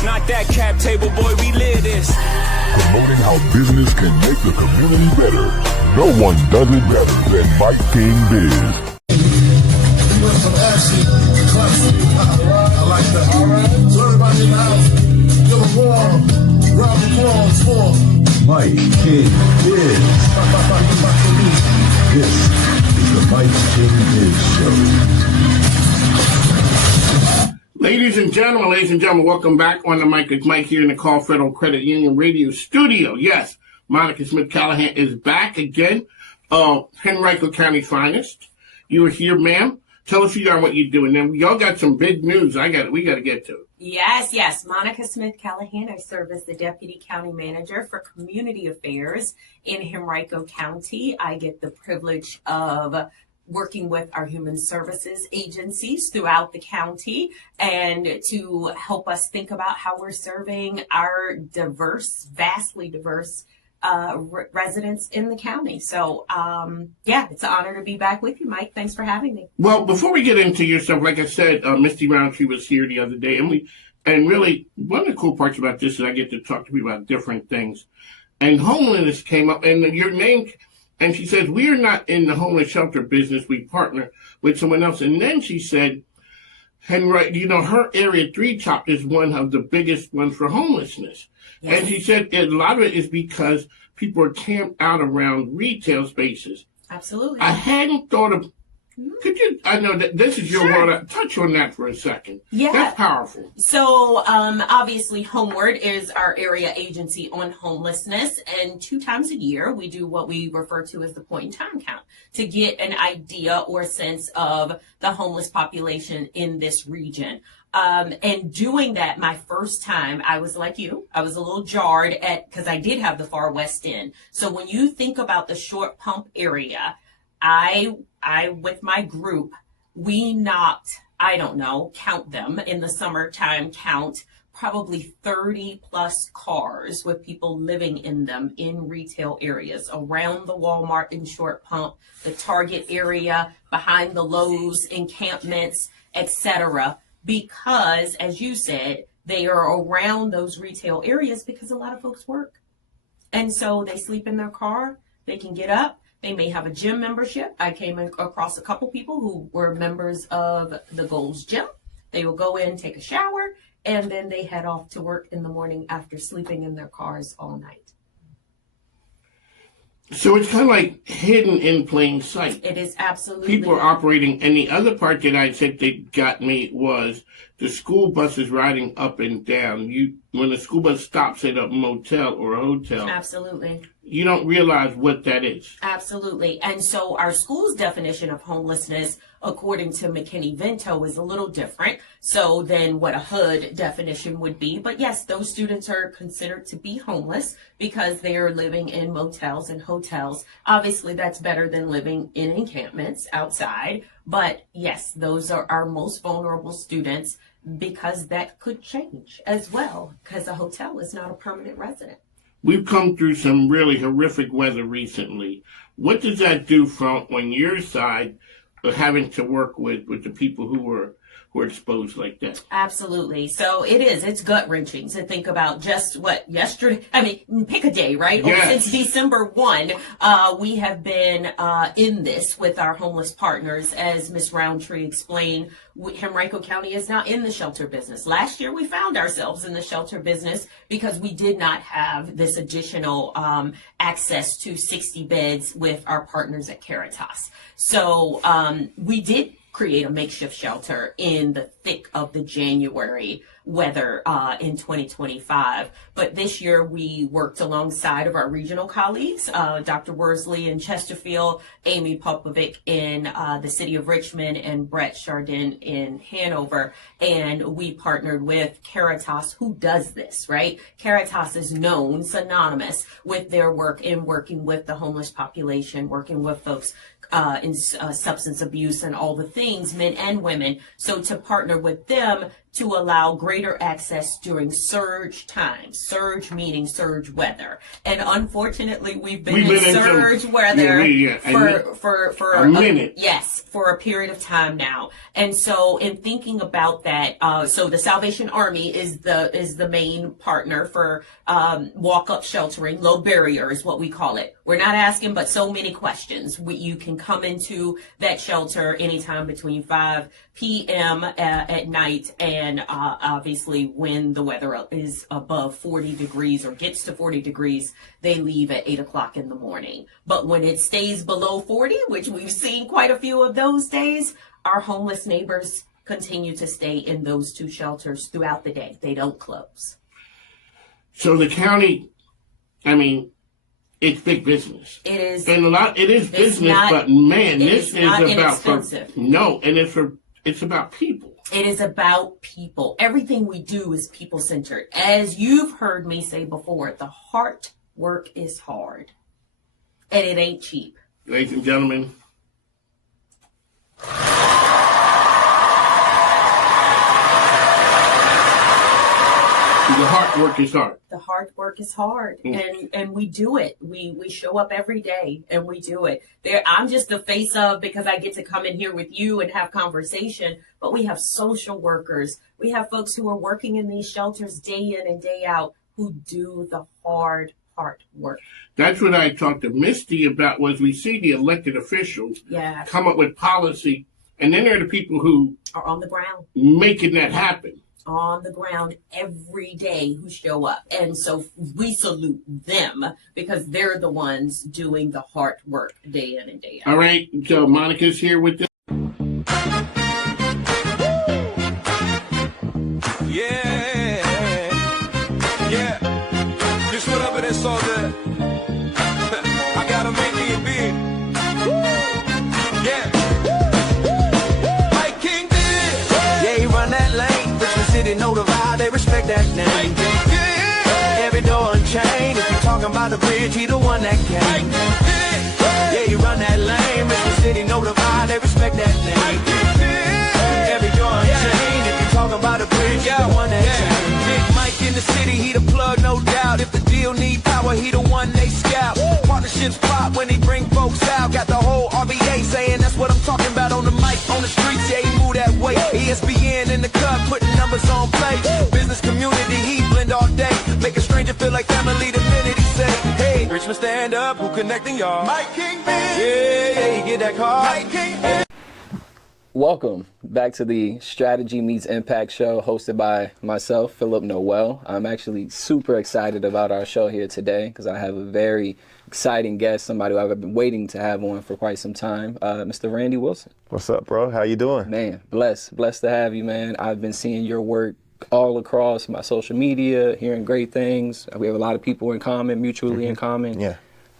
Not that cap table, boy, we live this. Promoting how business can make the community better. No one does it better than MIKEKINGBIZ. some ashy, classy. I like that. All right. So everybody in the house, give a warm round of applause for Mike King Biz. This is the Mike King Biz Show. Ladies and gentlemen, welcome back on the mic. It's Mike here in the Call Federal Credit Union Radio Studio. Yes, Monica Smith Callahan is back again. Henrico County finest. You were here, ma'am. Tell us what you're doing. Then y'all got some big news. We got to get to. Yes. Monica Smith Callahan. I serve as the Deputy County Manager for Community Affairs in Henrico County. I get the privilege of working with our human services agencies throughout the county and to help us think about how we're serving our vastly diverse residents in the county. So, it's an honor to be back with you, Mike. Thanks for having me. Well, before we get into your stuff, like I said, Misty Roundtree was here the other day, and really one of the cool parts about this is I get to talk to people about different things. And homelessness came up, and your name, and she says, we are not in the homeless shelter business. We partner with someone else. And then she said, Henry, her area 3 top is one of the biggest ones for homelessness. Yes. And she said a lot of it is because people are camped out around retail spaces. Absolutely. I hadn't thought of, I know that this is your world. Touch on that for a second. Yeah. That's powerful. So, obviously, Homeward is our area agency on homelessness. And 2 times a year, we do what we refer to as the point in time count to get an idea or sense of the homeless population in this region. And doing that, my first time, I was like you, I was a little jarred because I did have the far west end. So when you think about the Short Pump area, I with my group, we knocked, count them in the summertime count, probably 30 plus cars with people living in them in retail areas around the Walmart in Short Pump, the Target area, behind the Lowe's encampments, etc. Because, as you said, they are around those retail areas because a lot of folks work. And so they sleep in their car, they can get up, they may have a gym membership. I came across a couple people who were members of the Gold's Gym. They will go in, take a shower, and then they head off to work in the morning after sleeping in their cars all night. So it's kind of like hidden in plain sight. It is absolutely. People are operating, and the other part that I said that got me was the school buses riding up and down. When the school bus stops at a motel or a hotel. Absolutely. You don't realize what that is. Absolutely. And so our school's definition of homelessness, according to McKinney-Vento, is a little different than what a HUD definition would be. But yes, those students are considered to be homeless because they are living in motels and hotels. Obviously, that's better than living in encampments outside. But yes, those are our most vulnerable students because that could change as well because a hotel is not a permanent resident. We've come through some really horrific weather recently. What does that do on your side of having to work with the people who are exposed like that? Absolutely. So it's gut-wrenching to think about just yesterday, pick a day, right? Yes. Since December 1, we have been in this with our homeless partners. As Ms. Roundtree explained, Henrico County is not in the shelter business. Last year, we found ourselves in the shelter business because we did not have this additional access to 60 beds with our partners at Caritas. So we did create a makeshift shelter in the thick of the January weather in 2025. But this year we worked alongside of our regional colleagues, Dr. Worsley in Chesterfield, Amy Popovic in the city of Richmond, and Brett Chardin in Hanover. And we partnered with Caritas, who does this, right? Caritas is known, synonymous with their work in working with the homeless population, working with folks in substance abuse and all the things, men and women. So to partner with them to allow greater access during surge times, surge meaning surge weather. And unfortunately, we've been in surge weather for a minute. Yes, for a period of time now. And so in thinking about that, so the Salvation Army is the main partner for walk-up sheltering, low barrier is what we call it, We're not asking but so many questions. You can come into that shelter anytime between 5 p.m. At night, and obviously when the weather is above 40 degrees or gets to 40 degrees, they leave at 8 o'clock in the morning. But when it stays below 40, which we've seen quite a few of those days, our homeless neighbors continue to stay in those 2 shelters throughout the day. They don't close. So the county, I mean, it's big business. It is. And it is business, but man, this is about inexpensive. It's about people. It is about people. Everything we do is people-centered. As you've heard me say before, the hard work is hard. And it ain't cheap. Ladies and gentlemen, the hard work is hard. The hard work is hard, and we do it. We show up every day, and we do it. I'm just the face of, because I get to come in here with you and have conversation, but we have social workers. We have folks who are working in these shelters day in and day out who do the hard work. That's what I talked to Misty about, was we see the elected officials come up with policy, and then there are the people who are on the ground making that happen. On the ground every day who show up. And so we salute them because they're the ones doing the hard work day in and day out. All right, so Monica's here with them. Yeah. Just whatever, that's all good. I gotta make it big. Yeah. Mike King Biz. Yeah, he run that lane. City know the vibe, they respect that name. Every door unchained. If you're talking about the bridge, he the one that came. Yeah, he run that lane. Mr. City know the vibe, they respect that name. Every door unchained. If you're talking about the bridge, he the one that came. Big Mike in the city, he the plug, no doubt. If the deal need power, he the one they scout. Partnerships pop when he bring folks out. Got the whole RVA saying that's what I'm talking about on the mic, on the streets. Yeah, he move that way. ESPN in the cup, putting numbers on play. Business community, he blend all day. Make a stranger feel like family the minute he say, hey, Richmond stand up, who connecting y'all? Mike King Biz. Yeah, he get that car. Mike King Biz. Welcome back to the Strategy Meets Impact show hosted by myself, Phillip Noel. I'm actually super excited about our show here today because I have a very exciting guest, somebody who I've been waiting to have on for quite some time, Mr. Randy Wilson. What's up, bro? How you doing? Man, blessed to have you, man. I've been seeing your work all across my social media, hearing great things. We have a lot of people in common, mutually in common. Yeah.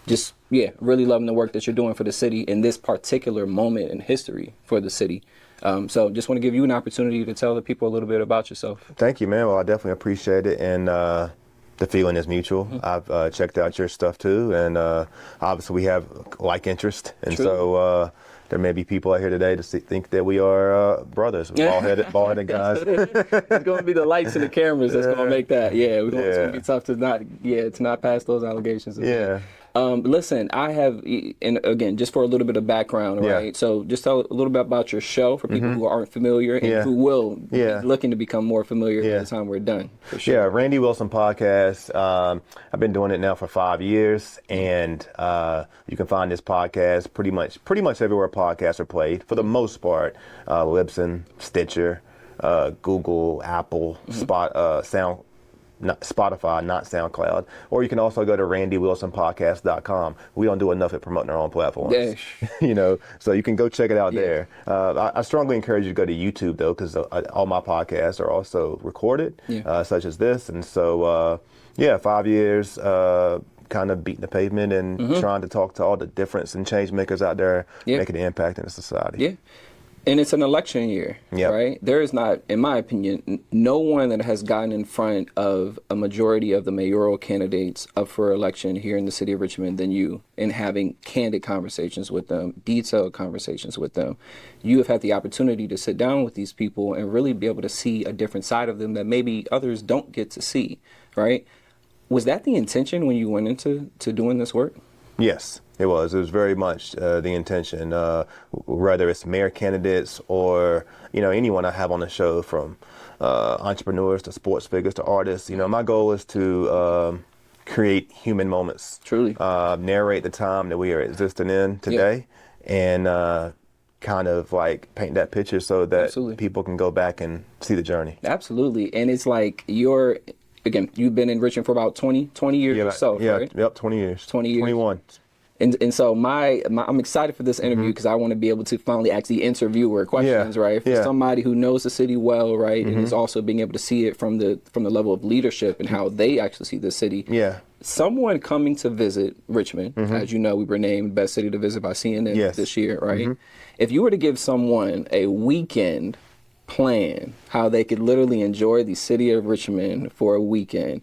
Just, really loving the work that you're doing for the city in this particular moment in history for the city. So just want to give you an opportunity to tell the people a little bit about yourself. Thank you, man. Well, I definitely appreciate it. And the feeling is mutual. I've checked out your stuff too. And obviously we have like interest. And so there may be people out here today to think that we are brothers, bald-headed guys. It's going to be the lights and the cameras that's going to make that. It's going to be tough to not pass those allegations. Listen, I have, and again, just for a little bit of background, right? So just tell a little bit about your show for people who aren't familiar and who will be looking to become more familiar by the time we're done. For sure. Yeah, Randy Wilson podcast. I've been doing it now for 5 years, and you can find this podcast pretty much everywhere podcasts are played for the most part. Libsyn, Stitcher, Google, Apple, Spotify, not SoundCloud. Or you can also go to randywilsonpodcast.com. We don't do enough at promoting our own platforms. So you can go check it out there. I strongly encourage you to go to YouTube, though, because all my podcasts are also recorded, such as this. And so, 5 years, kind of beating the pavement and trying to talk to all the difference and change makers out there, making an impact in the society. Yeah. And it's an election year, right? There is not, in my opinion, no one that has gotten in front of a majority of the mayoral candidates up for election here in the city of Richmond than you, in having candid conversations with them, detailed conversations with them. You have had the opportunity to sit down with these people and really be able to see a different side of them that maybe others don't get to see, right? Was that the intention when you went into doing this work? Yes. It was very much the intention, whether it's mayor candidates or, anyone I have on the show, from entrepreneurs to sports figures to artists. My goal is to create human moments. Truly. Narrate the time that we are existing in today, and kind of like paint that picture so that people can go back and see the journey. Absolutely. And it's like you've been in Richmond for about 20 years or so, right? Yep, 20 years. 20 years. 21. And so I'm excited for this interview because I want to be able to finally ask the interviewer questions, right? For somebody who knows the city well, right? And is also being able to see it from the level of leadership and how they actually see the city. Yeah. Someone coming to visit Richmond, as you know, we were named Best City to Visit by CNN this year, right? If you were to give someone a weekend plan, how they could literally enjoy the city of Richmond for a weekend,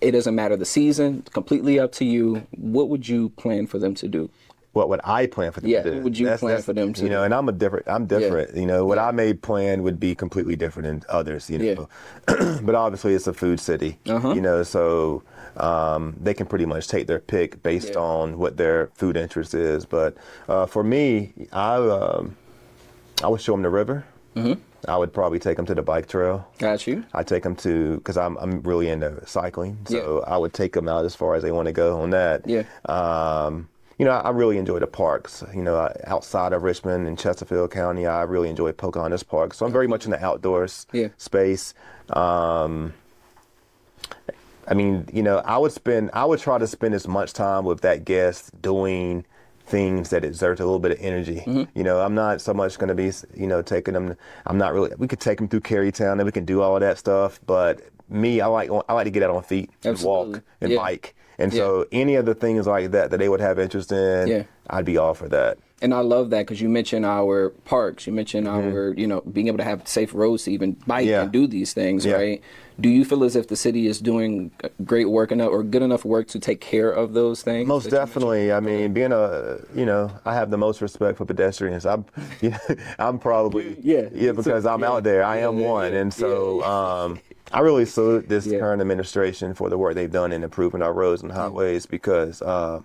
it doesn't matter the season, completely up to you. What would you plan for them to do? What would I plan for them to do? What would you plan for them to do? And I'm different. You know, what I may plan would be completely different than others, you know. But obviously it's a food city, you know, so they can pretty much take their pick based on what their food interest is. But for me, I would show them the river. I would probably take them to the bike trail. Got you. I take them to, because I'm really into cycling, so I would take them out as far as they want to go on that. You know, I really enjoy the parks. You know, outside of Richmond and Chesterfield County, I really enjoy Pocahontas Park. So I'm very much in the outdoors space. I mean, you know, I would try to spend as much time with that guest doing things that exert a little bit of energy. You know, I'm not so much going to be, you know, taking them. We could take them through Carytown and we can do all of that stuff. But me, I like to get out on feet and walk and bike. And so any of the things like that they would have interest in, I'd be all for that. And I love that because you mentioned our parks, you mentioned our, you know, being able to have safe roads to even bike and do these things, right? Do you feel as if the city is doing great work enough or good enough work to take care of those things? Most definitely. I mean, being you know, I have the most respect for pedestrians. I'm probably, because I'm out there. I am one. And so, I really salute this current administration for the work they've done in improving our roads and highways because I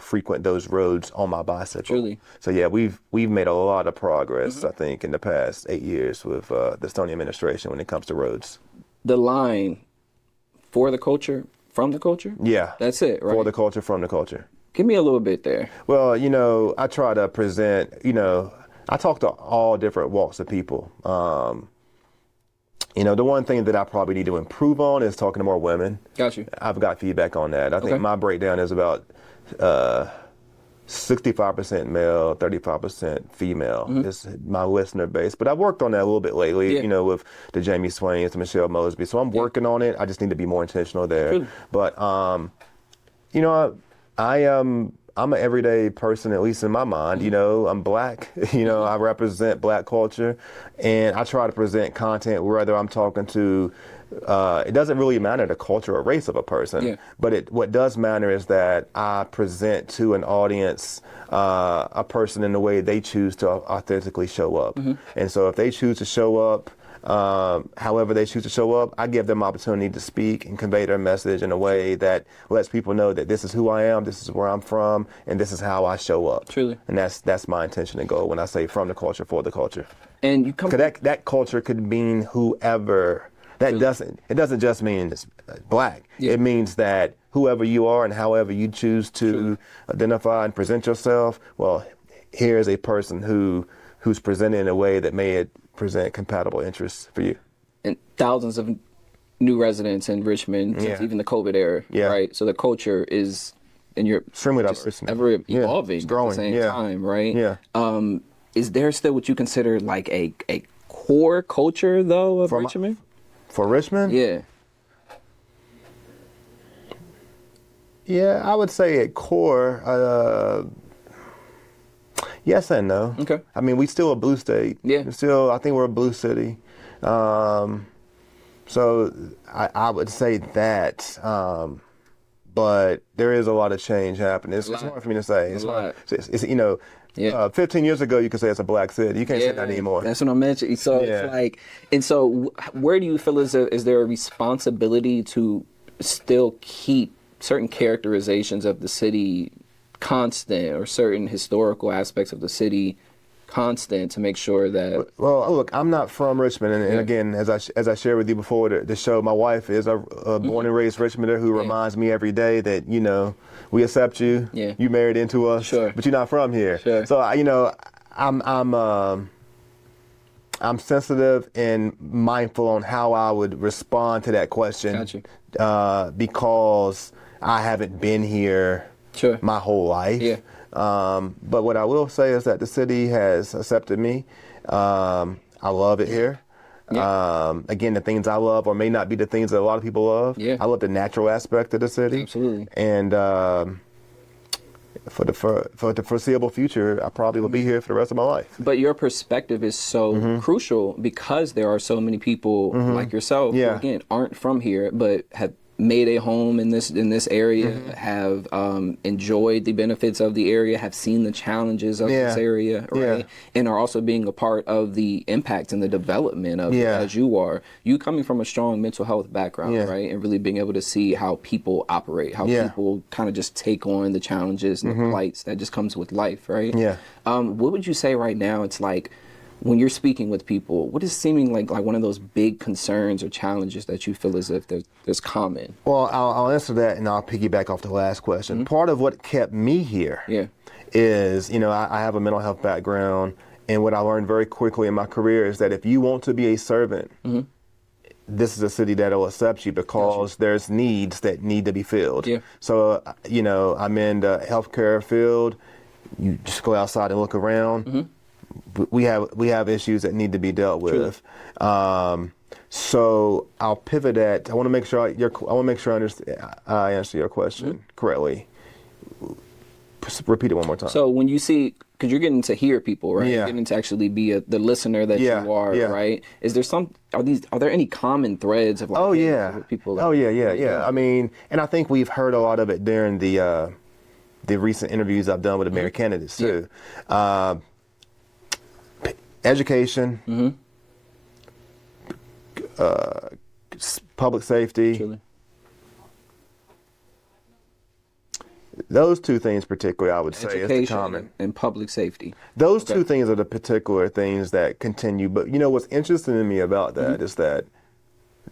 frequent those roads on my bicycle. Truly. So yeah, we've made a lot of progress, I think, in the past 8 years with the Stoney administration when it comes to roads. The line, for the culture, from the culture? Yeah. That's it, right? For the culture, from the culture. Give me a little bit there. Well, you know, I try to present, you know, I talk to all different walks of people. You know, the one thing that I probably need to improve on is talking to more women. Got you. I've got feedback on that. I think my breakdown is about 65% male, 35% female is my listener base. But I've worked on that a little bit lately, you know, with the Jamie Swains, the Michelle Mosby. So I'm working on it. I just need to be more intentional there. True. But, you know, I'm an everyday person, at least in my mind. You know, I'm black. You know, I represent black culture. And I try to present content whether I'm talking to it doesn't really matter the culture or race of a person, but what does matter is that I present to an audience a person in the way they choose to authentically show up. And so if they choose to show up however they choose to show up, I give them opportunity to speak and convey their message in a way that lets people know that this is who I am, this is where I'm from, and this is how I show up. Truly. And that's my intention and goal when I say from the culture, for the culture. And you come that culture could mean whoever. It doesn't just mean it's black. It means that whoever you are and however you choose to identify and present yourself, well, here's a person who's presented in a way that may present compatible interests for you. And thousands of new residents in Richmond since even the COVID era, right? So the culture is, and you're extremely diverse, ever evolving it's growing. At the same time, right? Yeah. Is there still what you consider like a core culture though of Richmond? For Richmond? Yeah. Yeah, I would say at core, yes and no. Okay. I mean, we still a blue state. Yeah. I think we're a blue city. So I would say that, but there is a lot of change happening. It's hard for me to say. It's hard. It's, you know, 15 years ago, you could say it's a black city. You can't say that anymore. That's what I'm mentioning. So it's like, and so where do you feel is there a responsibility to still keep certain characterizations of the city constant or certain historical aspects of the city constant to make sure that. Well, look, I'm not from Richmond, and again, as I shared with you before the show, my wife is a born and raised Richmonder who reminds me every day that we accept you, you married into us, but you're not from here. So I'm sensitive and mindful on how I would respond to that question, because I haven't been here my whole life. But what I will say is that the city has accepted me. I love it here. Again, the things I love or may not be the things that a lot of people love. I love the natural aspect of the city. Absolutely. And for the foreseeable future, I probably will be here for the rest of my life. But your perspective is so crucial because there are so many people like yourself who, again, aren't from here but have made a home in this area, have enjoyed the benefits of the area, have seen the challenges of this area, right? And are also being a part of the impact and the development of it as you are. You coming from a strong mental health background, right? And really being able to see how people operate, how people kind of just take on the challenges and the plights that just comes with life, right? What would you say right now it's like when you're speaking with people, what is seeming like one of those big concerns or challenges that you feel as if there's common? Well, I'll answer that, and I'll piggyback off the last question. Part of what kept me here is, I have a mental health background, and what I learned very quickly in my career is that if you want to be a servant, this is a city that will accept you because there's needs that need to be filled. So, I'm in the healthcare field. You just go outside and look around. We have issues that need to be dealt with. So I'll pivot at. I want to make sure I answer your question correctly. Repeat it one more time. So when you see, because you're getting to hear people, right? You're getting to actually be the listener that you are, right? Is there are there any common threads of like people? Like, I mean, and I think we've heard a lot of it during the recent interviews I've done with the mayor candidates too. Education, public safety. Those two things particularly, I would say, is the common. And public safety. Those two things are the particular things that continue. But what's interesting to me about that is that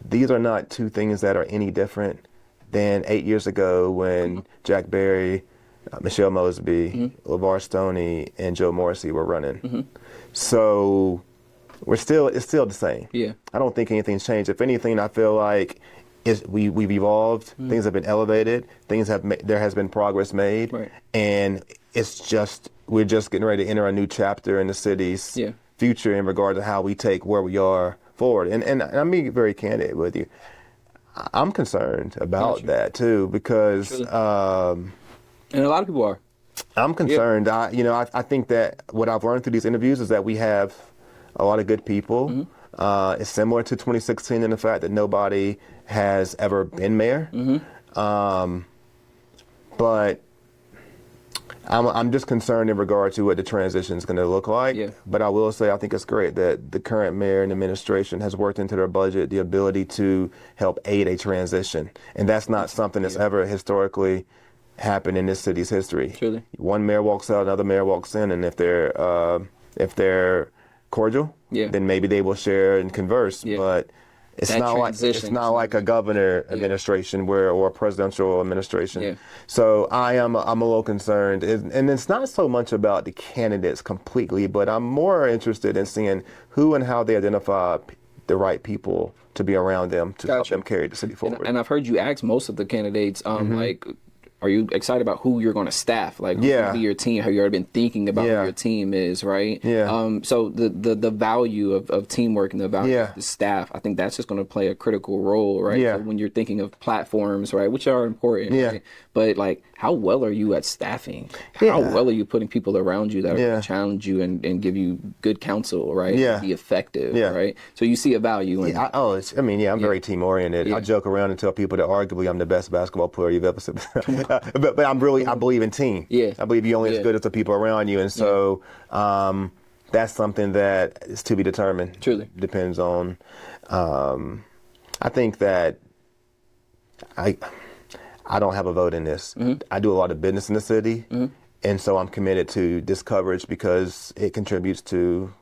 these are not two things that are any different than 8 years ago when Jack Berry, Michelle Mosby, LeVar Stoney, and Joe Morrissey were running. So it's still the same. I don't think anything's changed. If anything, I feel like we've evolved. Things have been elevated. There has been progress made, and we're just getting ready to enter a new chapter in the city's future in regard to how we take where we are forward. And I'm being very candid with you. I'm concerned about that too because. And a lot of people are. I'm concerned. I think that what I've learned through these interviews is that we have a lot of good people. It's similar to 2016 in the fact that nobody has ever been mayor. But I'm just concerned in regard to what the transition is going to look like. But I will say I think it's great that the current mayor and administration has worked into their budget the ability to help aid a transition. And that's not something that's ever historically happened in this city's history. One mayor walks out, another mayor walks in, and if they're cordial, then maybe they will share and converse. But it's not like a governor administration or a presidential administration. So I'm a little concerned, and it's not so much about the candidates completely, but I'm more interested in seeing who and how they identify the right people to be around them to help them carry the city forward. And I've heard you ask most of the candidates, like, are you excited about who you're going to staff? Like, who's going to be your team? Have you already been thinking about who your team is, right? So the value of teamwork and the value of the staff, I think that's just going to play a critical role, right? So when you're thinking of platforms, right, which are important, right? But like, how well are you at staffing? How well are you putting people around you that are going to challenge you and give you good counsel, right? Be effective, right? So you see a value in it. I'm very team oriented. I joke around and tell people that arguably I'm the best basketball player you've ever seen. But I believe in team. I believe you're only as good as the people around you, and so that's something that is to be determined. Truly depends on. I think that I don't have a vote in this. I do a lot of business in the city, And so I'm committed to this coverage because it contributes to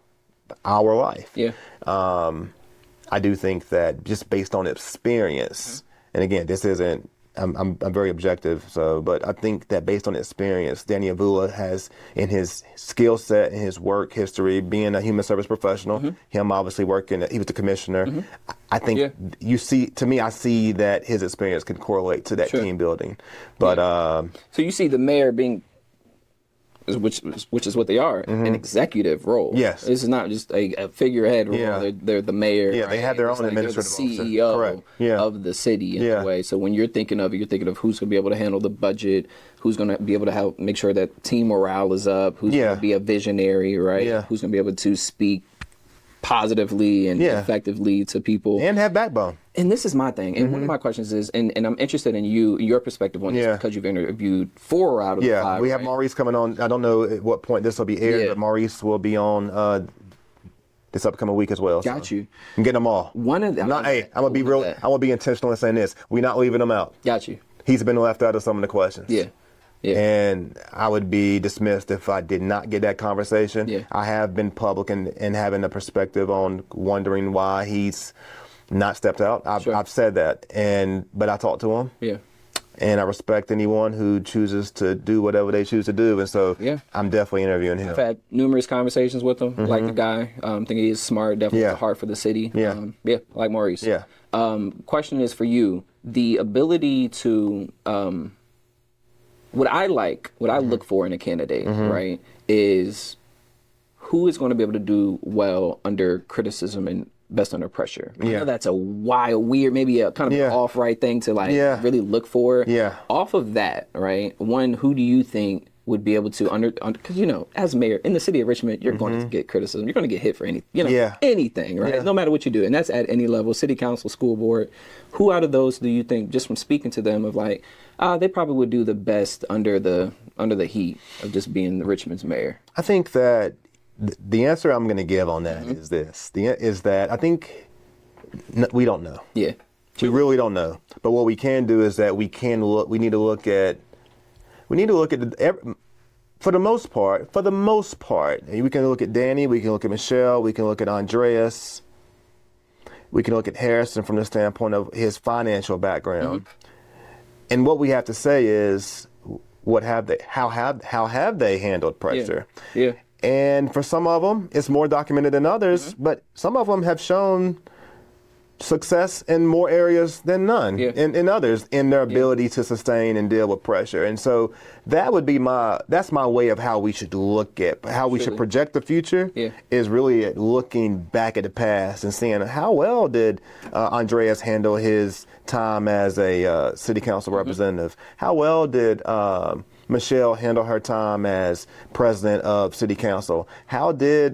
our life. Yeah. I do think that just based on experience, and again, this isn't, I'm very objective, but I think that based on experience, Danny Avula has, in his skill set, in his work history, being a human service professional, him obviously working, he was the commissioner. I think you see, to me, I see that his experience can correlate to that team building. But so you see the mayor being, which is what they are, an executive role. Yes. This is not just a figurehead role. Yeah. They're the mayor. Yeah, right? they have their own Like administrative the CEO yeah. of the city in a way. So when you're thinking of who's going to be able to handle the budget, who's going to be able to help make sure that team morale is up, who's going to be a visionary, right? Yeah. Who's going to be able to speak positively and effectively to people. And have backbone. And this is my thing. And one of my questions is, and I'm interested in your perspective on this because you've interviewed 4 out of the 5. We have Maurice coming on. I don't know at what point this will be aired, but Maurice will be on this upcoming week as well. Got you. I'm getting them all. One of them. I'm gonna be real. I'm gonna be intentional in saying this. We're not leaving them out. Got you. He's been left out of some of the questions. Yeah. And I would be dismissed if I did not get that conversation. Yeah. I have been public and having a perspective on wondering why he's not stepped out. I've said that, but I talked to him. Yeah. And I respect anyone who chooses to do whatever they choose to do. And so I'm definitely interviewing him. I've had numerous conversations with him. Like the guy. Think he is smart, definitely has a heart for the city. Like Maurice. Yeah. Question is for you, the ability to, what I look for in a candidate, right, is who is going to be able to do well under criticism and best under pressure. I know that's a wild, weird, maybe a kind of off-right thing to really look for. Off of that, right, one, who do you think would be able to because as mayor in the city of Richmond, you're going to get criticism. You're going to get hit for anything, right? No matter what you do, and that's at any level, city council, school board. Who out of those do you think, just from speaking to them, of they probably would do the best under the heat of just being Richmond's mayor? I think that the answer I'm going to give on that is this: is that I think we don't know. Yeah, we really don't know. But what we can do is that we need to look at. For the most part, we can look at Danny, we can look at Michelle, we can look at Andreas, we can look at Harrison from the standpoint of his financial background. And what we have to say is, how have they handled pressure? Yeah. And for some of them, it's more documented than others, but some of them have shown success in more areas than none, in others, in their ability to sustain and deal with pressure. And so that would be that's my way of how we should look at, how we should project the future, is really at looking back at the past and seeing how well did Andreas handle his time as a city council representative? How well did Michelle handle her time as president of city council? How did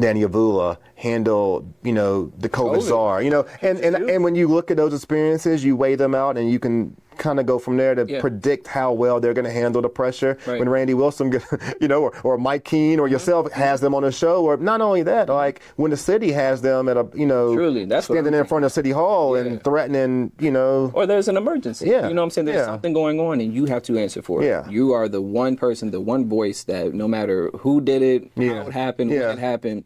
Danny Avula handle, the COVID czar, and when you look at those experiences, you weigh them out and you can kind of go from there to predict how well they're going to handle the pressure. When Randy Wilson, or Mike Keene or yourself has them on a show, or not only that, like when the city has them at a, standing in front of City Hall and threatening, or there's an emergency. You know what I'm saying? There's something going on and you have to answer for it. You are the one person, the one voice that no matter who did it, how it happened, when it happened,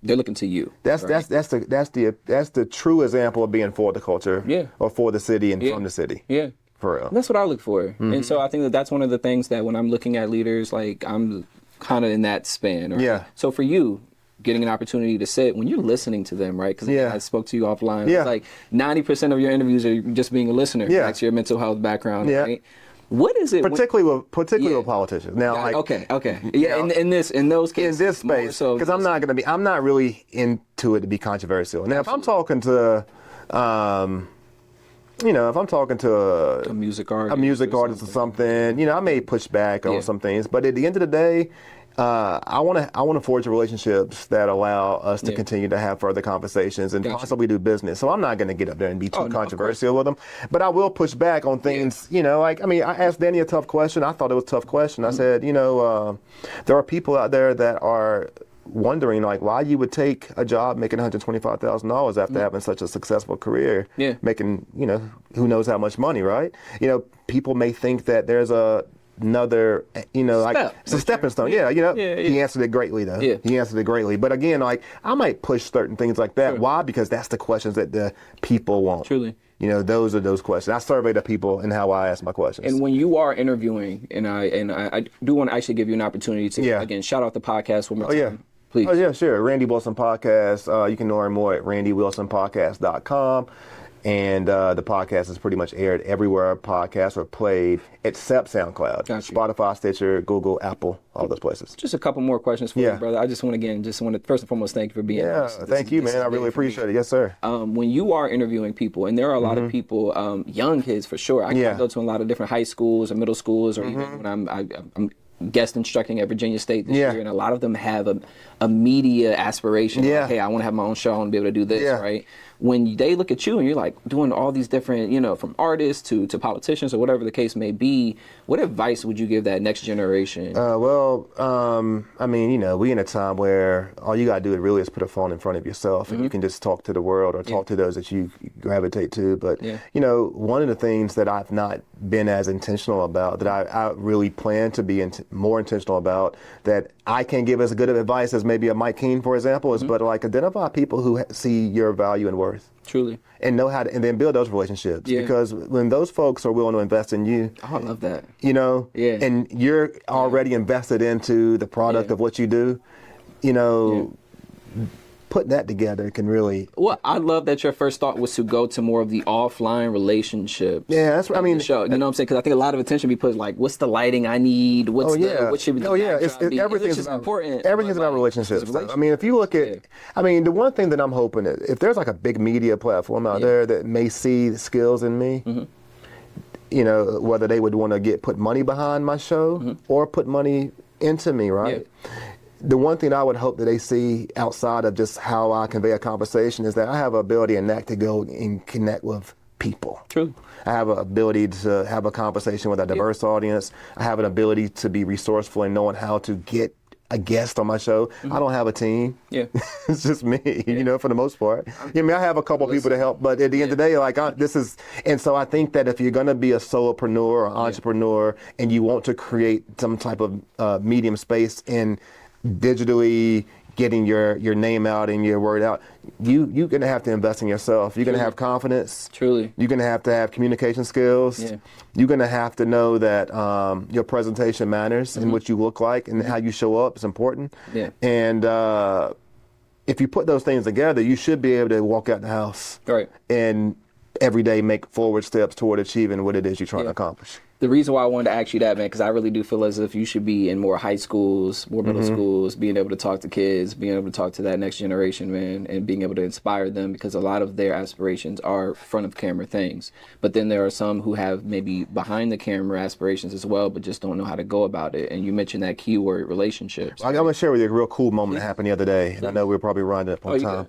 they're looking to you. That's the true example of being for the culture, or for the city and from the city. Yeah, for real. And that's what I look for, and so I think that's one of the things that when I'm looking at leaders, I'm kind of in that span. Right? Yeah. So for you, getting an opportunity to sit when you're listening to them, right? Because I spoke to you offline. It's like 90% of your interviews are just being a listener. That's your mental health background, right? What is it? Particularly with politicians. Now, in those cases, in this space, because I'm not really into it to be controversial. Now, if I'm talking to, if I'm talking to a music artist or something, I may push back on some things. But at the end of the day, I want to forge relationships that allow us to continue to have further conversations and possibly do business. So I'm not going to get up there and be too controversial with them, but I will push back on things. I asked Danny a tough question. I thought it was a tough question. I said, there are people out there that are wondering why you would take a job making $125,000 after having such a successful career, making who knows how much money, right? People may think that there's a another, it's a stepping stone. Yeah, he answered it greatly though. Yeah. He answered it greatly. But again, like I might push certain things like that. Sure. Why? Because that's the questions that the people want. Truly. Those are those questions. I survey the people and how I ask my questions. And when you are interviewing, and I do want to actually give you an opportunity to again shout out the podcast one more time. Yeah. Please. Oh yeah, sure. Randy Wilson Podcast. You can learn more at randywilsonpodcast.com. And the podcast is pretty much aired everywhere podcasts are played except SoundCloud, Spotify, Stitcher, Google, Apple, all those places. Just a couple more questions for you, brother. I just want to first and foremost thank you for being here. Yeah, thank you, man. I really appreciate it. Yes, sir. When you are interviewing people, and there are a lot of people, young kids for sure. I go to a lot of different high schools or middle schools, or even when I'm guest instructing at Virginia State this year, and a lot of them have a media aspiration. Yeah. Like, hey, I want to have my own show. I want to be able to do this, right? When they look at you and you're like doing all these different, from artists to politicians or whatever the case may be, what advice would you give that next generation? I mean, we in a time where all you got to do really is put a phone in front of yourself and you can just talk to the world or talk to those that you gravitate to. But, one of the things that I've not been as intentional about, that I really plan to be more intentional about, that I can give as good of advice as maybe a Mike King, for example, is but like identify people who see your value and worth. Truly. And know how to, and then build those relationships. Because when those folks are willing to invest in you. Oh, I love that. And you're already invested into the product of what you do, putting that together can really. Well, I love that your first thought was to go to more of the offline relationships. Yeah, that's what I mean. Show, you know what I'm saying? Because I think a lot of attention be put like, what's the lighting I need? What should be the everything's important. Everything's about relationships. I mean, if you look at, the one thing that I'm hoping is if there's like a big media platform out there that may see the skills in me, whether they would want to put money behind my show or put money into me, right? Yeah. The one thing I would hope that they see outside of just how I convey a conversation is that I have an ability and knack to go and connect with people. True. I have an ability to have a conversation with a diverse audience. I have an ability to be resourceful in knowing how to get a guest on my show. I don't have a team. Yeah. It's just me, for the most part. I have a couple people to help, but at the end of the day, and so I think that if you're going to be a solopreneur or entrepreneur and you want to create some type of medium space in digitally getting your name out and your word out, you're going to have to invest in yourself. You're going to have confidence. Truly. You're going to have communication skills. Yeah. You're going to have to know that your presentation matters and what you look like and how you show up is important. Yeah. And if you put those things together, you should be able to walk out the house and every day make forward steps toward achieving what it is you're trying to accomplish. The reason why I wanted to ask you that, man, because I really do feel as if you should be in more high schools, more middle schools, being able to talk to kids, being able to talk to that next generation, man, and being able to inspire them, because a lot of their aspirations are front of camera things. But then there are some who have maybe behind the camera aspirations as well, but just don't know how to go about it. And you mentioned that keyword, relationships. I'm going to share with you a real cool moment that happened the other day. And I know we're probably running up on time.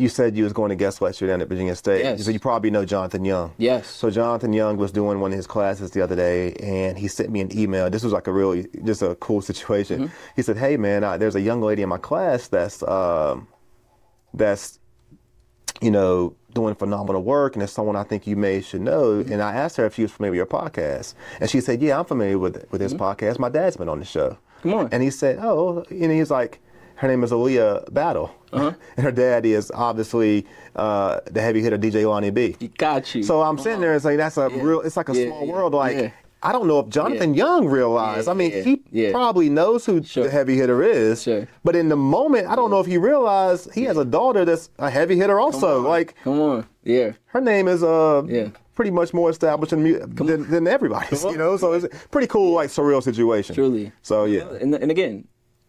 You said you was going to guest lecture down at Virginia State. Yes. So you probably know Jonathan Young. Yes. So Jonathan Young was doing one of his classes the other day, and he sent me an email. This was like just a cool situation. He said, "Hey man, there's a young lady in my class that's doing phenomenal work, and it's someone I think you should know." And I asked her if she was familiar with your podcast, and she said, "Yeah, I'm familiar with his podcast. My dad's been on the show." Come on. And he said, "Oh," and he's like, her name is Aaliyah Battle, and her dad is obviously the heavy hitter DJ Lonnie B. Got you. So I'm sitting there and saying that's it's like a small world. Like I don't know if Jonathan Young realized. I mean, he probably knows who the heavy hitter is, but in the moment, I don't know if he realized he has a daughter that's a heavy hitter also. Come on, her name is pretty much more established than everybody's. So it's a pretty cool, surreal situation. Truly. So and again.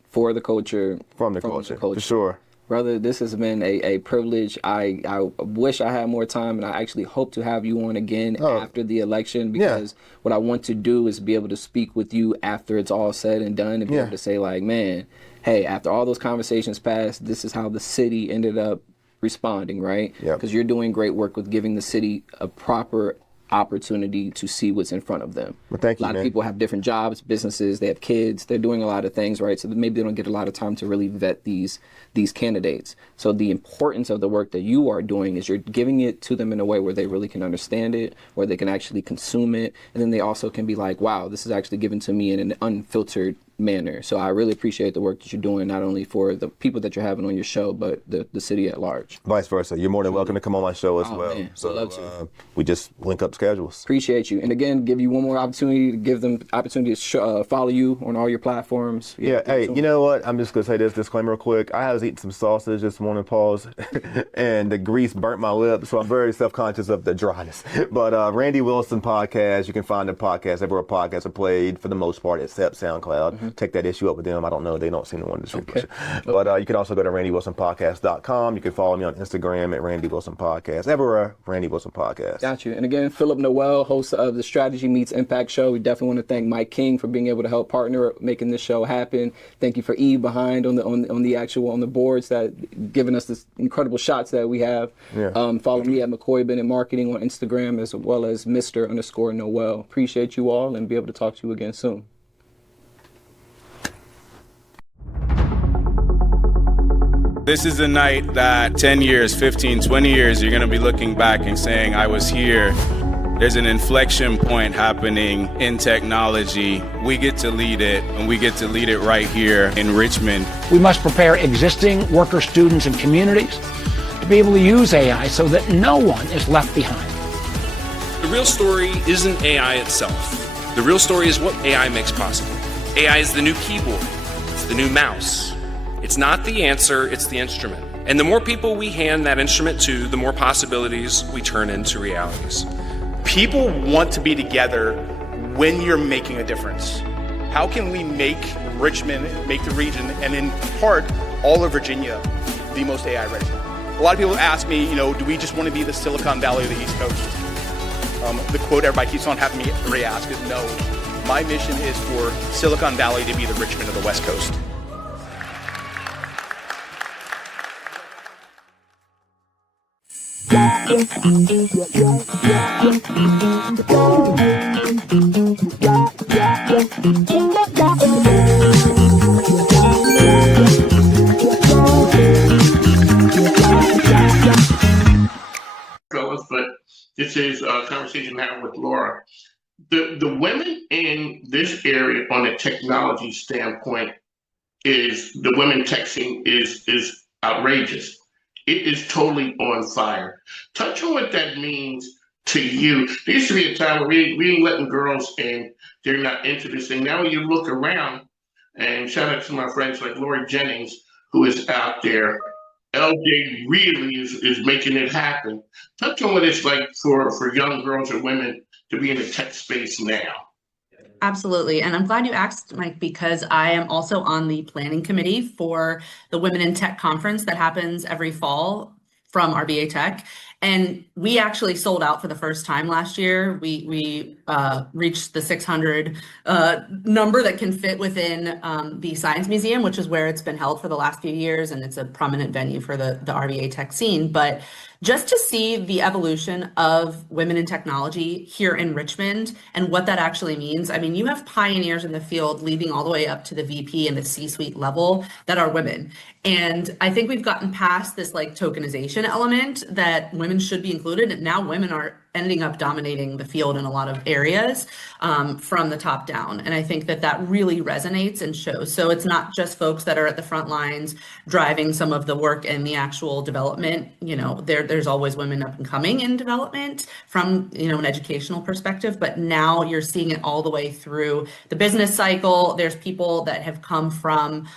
For the culture. From the culture, for sure. Brother, this has been a privilege. I wish I had more time, and I actually hope to have you on again after the election, because what I want to do is be able to speak with you after it's all said and done, and be able to say, like, man, hey, after all those conversations passed, this is how the city ended up responding, right? Because you're doing great work with giving the city a proper opportunity to see what's in front of them. Well, thank you, a lot of people have different jobs, businesses, they have kids, they're doing a lot of things, right? So maybe they don't get a lot of time to really vet these candidates. So the importance of the work that you are doing is you're giving it to them in a way where they really can understand it, where they can actually consume it, and then they also can be like, wow, this is actually given to me in an unfiltered manner. So I really appreciate the work that you're doing, not only for the people that you're having on your show, but the city at large. Vice versa. You're more than welcome to come on my show as well. Man, so we just link up schedules. Appreciate you. And again, give you one more opportunity to give them opportunity to follow you on all your platforms. Yeah. Hey, you know what? I'm just going to say this disclaimer real quick. I was eating some sausage this morning, pause, and the grease burnt my lips, so I'm very self-conscious of the dryness. But Randy Wilson podcast, you can find the podcast everywhere podcasts are played for the most part, except SoundCloud. Take that issue up with them. I don't know. They don't seem to want to push it. But you can also go to randywilsonpodcast.com. You can follow me on Instagram at Randy Wilson Podcast. Everywhere, Randy Wilson Podcast. Got you. And again, Phillip Noel, host of the Strategy Meets Impact show. We definitely want to thank Mike King for being able to help partner making this show happen. Thank you for Eve behind on the boards that giving us this incredible shots that we have. Yeah. Follow me at McCoy Bennett Marketing on Instagram, as well as Mr_Noel. Appreciate you all and be able to talk to you again soon. This is a night that 10 years, 15, 20 years, you're going to be looking back and saying, I was here. There's an inflection point happening in technology. We get to lead it, and we get to lead it right here in Richmond. We must prepare existing worker students and communities to be able to use AI so that no one is left behind. The real story isn't AI itself. The real story is what AI makes possible. AI is the new keyboard. It's the new mouse. It's not the answer, it's the instrument. And the more people we hand that instrument to, the more possibilities we turn into realities. People want to be together when you're making a difference. How can we make Richmond, make the region, and in part, all of Virginia, the most AI ready? A lot of people ask me, do we just want to be the Silicon Valley of the East Coast? The quote everybody keeps on having me re-ask is, no, my mission is for Silicon Valley to be the Richmond of the West Coast. Fellas, but this is a conversation now with Laura. The women in this area, on a technology standpoint, the women tech scene is outrageous. It is totally on fire. Touch on what that means to you. There used to be a time where we ain't letting girls in. They're not into this thing. Now when you look around, and shout out to my friends like Lori Jennings, who is out there. LJ really is making it happen. Touch on what it's like for young girls or women to be in the tech space now. Absolutely. And I'm glad you asked, Mike, because I am also on the planning committee for the Women in Tech conference that happens every fall from RVA Tech. And we actually sold out for the first time last year. We reached the 600 number that can fit within the Science Museum, which is where it's been held for the last few years. And it's a prominent venue for the RVA Tech scene. But just to see the evolution of women in technology here in Richmond and what that actually means. I mean, you have pioneers in the field leading all the way up to the VP and the C-suite level that are women. And I think we've gotten past this like tokenization element that women should be included. And now women are ending up dominating the field in a lot of areas from the top down. And I think that really resonates and shows. So it's not just folks that are at the front lines driving some of the work and the actual development. There's always women up and coming in development from, an educational perspective, but now you're seeing it all the way through the business cycle. There's people that have come from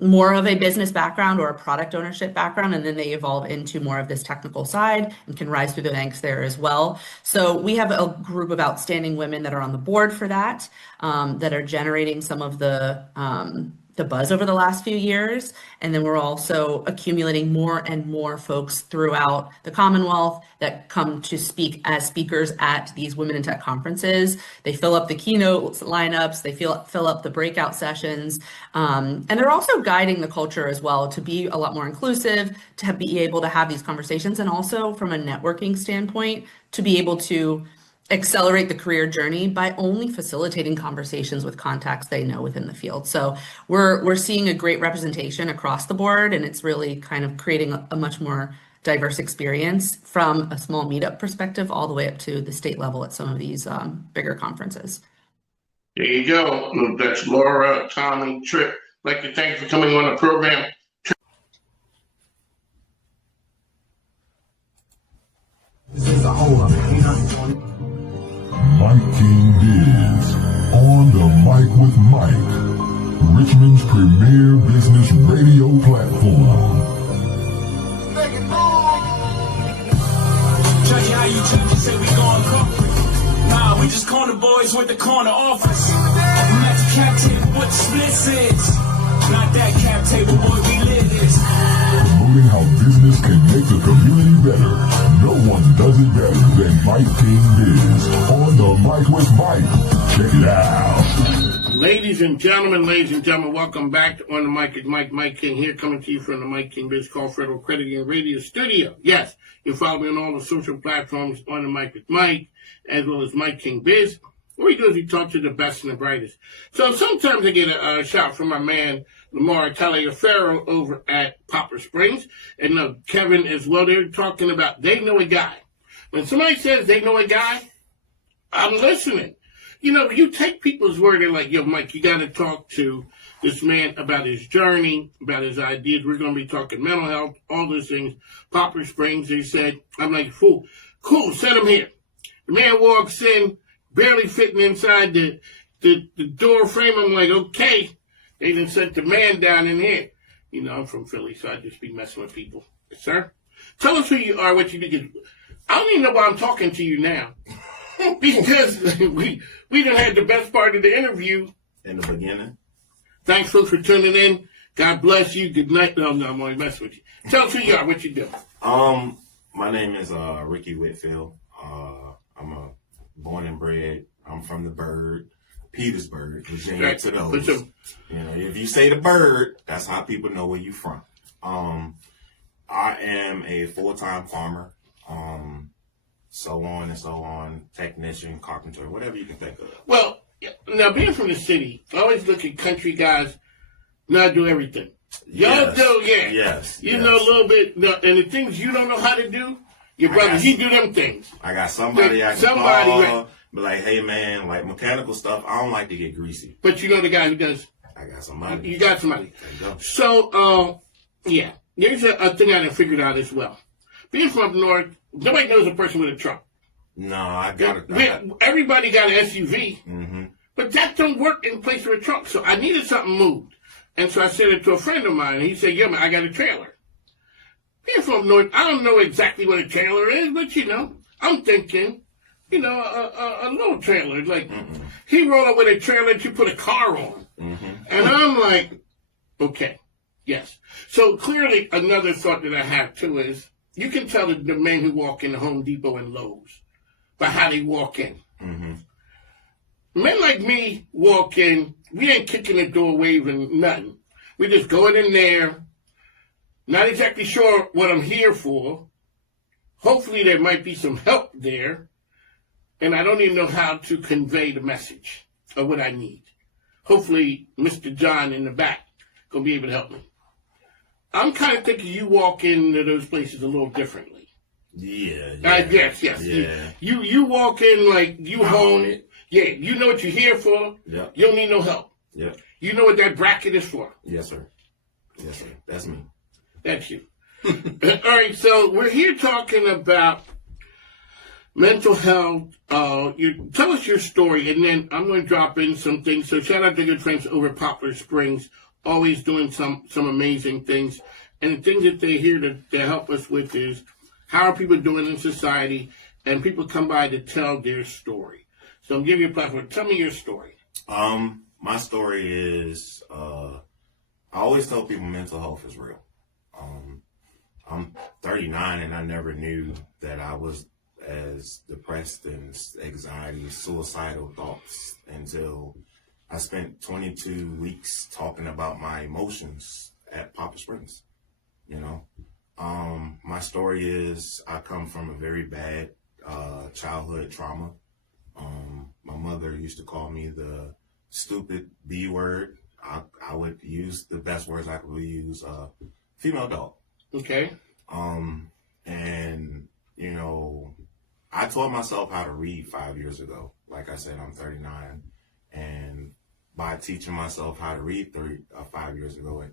more of a business background or a product ownership background, and then they evolve into more of this technical side and can rise through the ranks there as well. So we have a group of outstanding women that are on the board for that are generating some of the the buzz over the last few years. And then we're also accumulating more and more folks throughout the Commonwealth that come to speak as speakers at these Women in Tech conferences. They fill up the keynote lineups, they fill up the breakout sessions, and they're also guiding the culture as well to be a lot more inclusive, to be able to have these conversations, and also from a networking standpoint, to be able to accelerate the career journey by only facilitating conversations with contacts they know within the field. So we're seeing a great representation across the board, and it's really kind of creating a much more diverse experience from a small meetup perspective all the way up to the state level at some of these bigger conferences. There you go. That's Laura, Tommy, Tripp. I'd like to thank you for coming on the program. This is a whole up. MIKEKINGBIZ on the Mic with Mike, Richmond's premier business radio platform. Judge, how you judge say we going corporate? Nah, we just corner boys with the corner office. I'm at the cap table with the splits is. Not that cap table, boy, we live this. Promoting how business can make the community better. No one does it better than MIKEKINGBIZ on the Mic with Mike. Check it out. Ladies and gentlemen, welcome back to On the Mic with Mike. Mike King here, coming to you from the MIKEKINGBIZ Call Federal Credit Union Radio Studio. Yes, you follow me on all the social platforms on the Mic with Mike, as well as MIKEKINGBIZ. What we do is we talk to the best and the brightest. So sometimes I get a shout from my man, Lamar Taliaferro, over at Poplar Springs. And Kevin as well. They're talking about they know a guy. When somebody says they know a guy, I'm listening. You know, you take people's word, they're like, yo, Mike, you got to talk to this man about his journey, about his ideas. We're going to be talking mental health, all those things. Poplar Springs, they said. I'm like, fool. Cool, send him here. The man walks in, barely fitting inside the door frame. I'm like, okay. They done sent the man down in here. You know, I'm from Philly, so I just be messing with people. Yes, sir? Tell us who you are, what you do. I don't even know why I'm talking to you now. Because we done had the best part of the interview. In the beginning. Thanks, folks, for tuning in. God bless you. Good night. No, I'm only messing with you. Tell us who you are, what you do. My name is Ricky Whitfield. I'm born and bred. I'm from the Bird, Petersburg, Virginia, to those. You know, if you say the Bird, that's how people know where you from. I am a full-time farmer. So on and so on, technician, carpenter, whatever you can think of. Well, now being from the city, I always look at country guys not do everything. Y'all do, yeah. Yes. You know a little bit, and the things you don't know how to do, your brothers, he do them things. I got somebody I can call, be like, hey man, like mechanical stuff, I don't like to get greasy. But you know the guy who does. I got somebody. You got somebody. There you go. So, yeah, there's a thing I done figured out as well. Being from up north, nobody knows a person with a truck. No, I got it. Everybody got an SUV, mm-hmm. but that don't work in place of a truck. So I needed something moved. And so I said it to a friend of mine, and he said, yeah, man, I got a trailer. Being from north, I don't know exactly what a trailer is, but, you know, I'm thinking, you know, a little trailer. Like, he rolled up with a trailer that you put a car on. Mm-hmm. And I'm like, okay, yes. So clearly another thought that I have, too, is you can tell the men who walk in Home Depot and Lowe's by how they walk in. Mm-hmm. Men like me walk in, we ain't kicking the door, waving nothing. We just going in there, not exactly sure what I'm here for. Hopefully there might be some help there, and I don't even know how to convey the message of what I need. Hopefully Mr. John in the back gonna be able to help me. I'm kind of thinking you walk into those places a little differently. Yeah. Yes. Yeah. You walk in like you home. Yeah, you know what you're here for. Yeah. You don't need no help. Yeah. You know what that bracket is for. Yes, sir. Yes, sir. That's me. That's you. All right, so we're here talking about mental health. Tell us your story, and then I'm going to drop in some things. So shout out to good friends over at Poplar Springs, always doing some amazing things. And the things that they're here to help us with is how are people doing in society, and people come by to tell their story. So I'm giving you a platform. Tell me your story. My story is I always tell people mental health is real. I'm 39 and I never knew that I was as depressed and anxiety, suicidal thoughts until I spent 22 weeks talking about my emotions at Poplar Springs. You know, my story is I come from a very bad childhood trauma. My mother used to call me the stupid B word. I would use the best words I could use, female dog. Okay. And, you know, I taught myself how to read 5 years ago. Like I said, I'm 39. And by teaching myself how to read 5 years ago,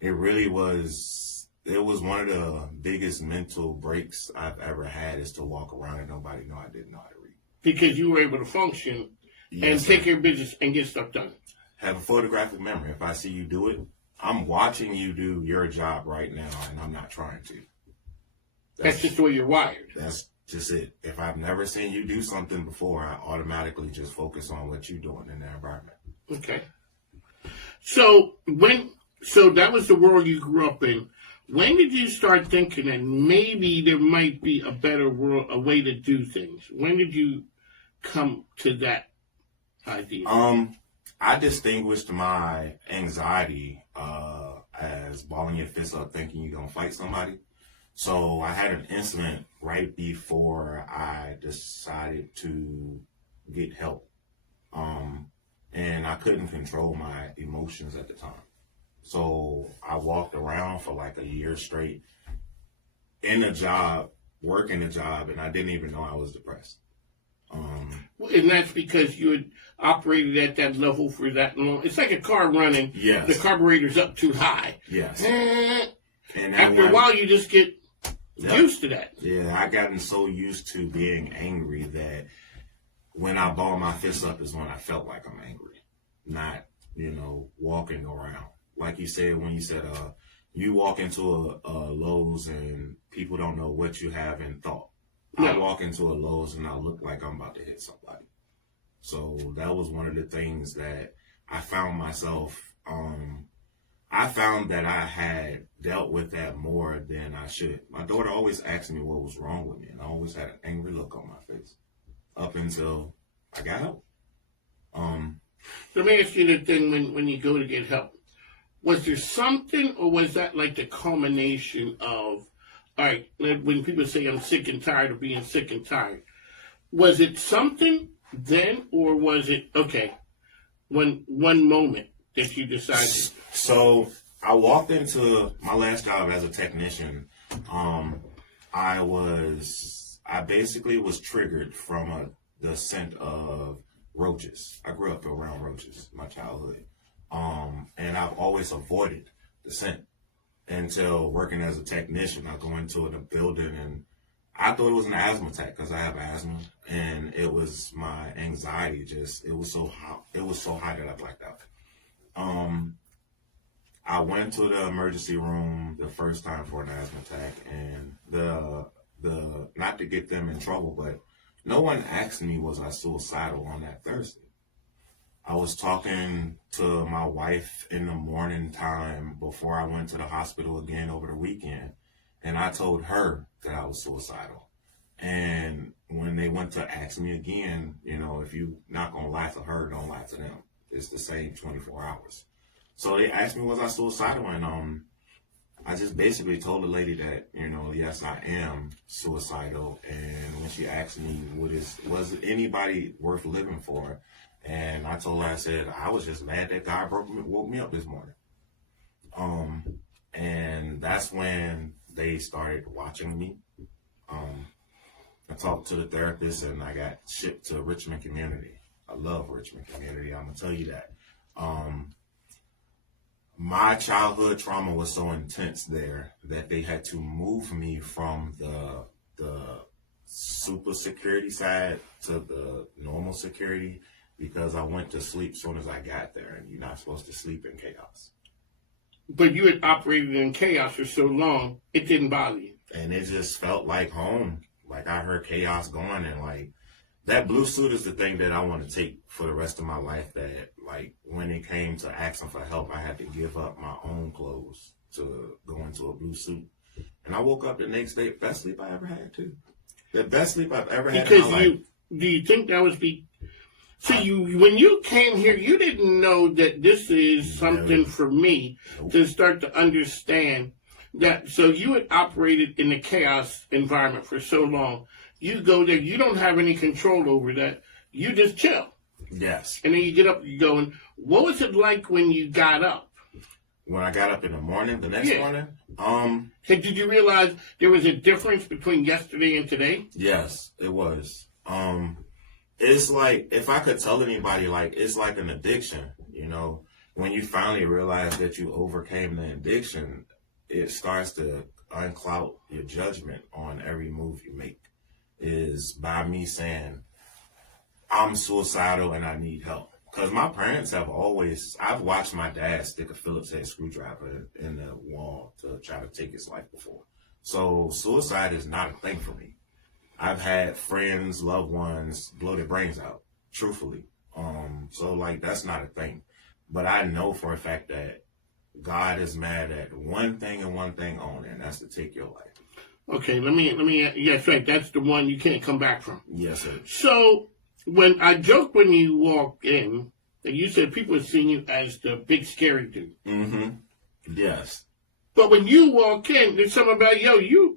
it really was, it was one of the biggest mental breaks I've ever had, is to walk around and nobody know I didn't know how to read. Because you were able to function and take care of business and get stuff done. Have a photographic memory. If I see you do it, I'm watching you do your job right now, and I'm not trying to. That's just the way you're wired. That's just it. If I've never seen you do something before, I automatically just focus on what you're doing in the environment. Okay. So that was the world you grew up in. When did you start thinking that maybe there might be a better world, a way to do things? When did you come to that idea? I distinguished my anxiety as balling your fists up thinking you're going to fight somebody. So I had an incident right before I decided to get help. And I couldn't control my emotions at the time. So I walked around for like a year straight in a job, working a job, and I didn't even know I was depressed. And that's because you had operated at that level for that long. It's like a car running. Yes. The carburetor's up too high. Yes. And after a while, you just get used to that. Yeah, I gotten so used to being angry that when I ball my fists up is when I felt like I'm angry, not, you know, walking around. Like you said, when you said, you walk into a Lowe's and people don't know what you have in thought. Yeah. I walk into a Lowe's and I look like I'm about to hit somebody. So that was one of the things that I found myself, I found that I had dealt with that more than I should. My daughter always asked me what was wrong with me, and I always had an angry look on my face up until I got help. Let me ask you the thing when you go to get help. Was there something, or was that like the culmination of, all right, when people say I'm sick and tired of being sick and tired, was it something then, or was it, okay, one moment that you decided? So I walked into my last job as a technician. I basically was triggered from the scent of roaches. I grew up around roaches in my childhood. And I've always avoided the scent until working as a technician. I go into a building and I thought it was an asthma attack because I have asthma, and it was my anxiety. It was so hot. It was so hot that I blacked out. I went to the emergency room the first time for an asthma attack, and the not to get them in trouble, but no one asked me was I suicidal on that Thursday. I was talking to my wife in the morning time before I went to the hospital again over the weekend, and I told her that I was suicidal. And when they went to ask me again, you know, if you're not going to lie to her, don't lie to them. It's the same 24 hours. So they asked me, was I suicidal? And I just basically told the lady that, you know, yes, I am suicidal. And when she asked me, was anybody worth living for? And I told her, I said, I was just mad that God woke me up this morning. And that's when they started watching me. I talked to the therapist and I got shipped to Richmond Community. I love Richmond Community. I'm going to tell you that. My childhood trauma was so intense there that they had to move me from the super security side to the normal security because I went to sleep as soon as I got there, and you're not supposed to sleep in chaos. But you had operated in chaos for so long, it didn't bother you. And it just felt like home. Like I heard chaos going, and like that blue suit is the thing that I want to take for the rest of my life. That like when it came to asking for help, I had to give up my own clothes to go into a blue suit. And I woke up the next day, best sleep I ever had too. The best sleep I've ever had in my life. Do you think that was when you came here, you didn't know that this is something for me to start to understand that. So you had operated in the chaos environment for so long. You go there, you don't have any control over that. You just chill. Yes. And then you get up, you go, and what was it like when you got up? When I got up in the morning, the next morning? Hey, did you realize there was a difference between yesterday and today? Yes, it was. It's like, if I could tell anybody, like, it's like an addiction, you know? When you finally realize that you overcame the addiction, it starts to uncloud your judgment on every move you make. Is by me saying, I'm suicidal and I need help. Because my parents have always, I've watched my dad stick a Phillips head screwdriver in the wall to try to take his life before. So suicide is not a thing for me. I've had friends, loved ones blow their brains out, truthfully. So like, that's not a thing. But I know for a fact that God is mad at one thing and one thing only, and that's to take your life. Okay, let me, yes, right, that's the one you can't come back from. Yes, sir. So, when I joked when you walked in, that you said people were seeing you as the big scary dude. Mm-hmm. Yes. But when you walk in, there's something about, you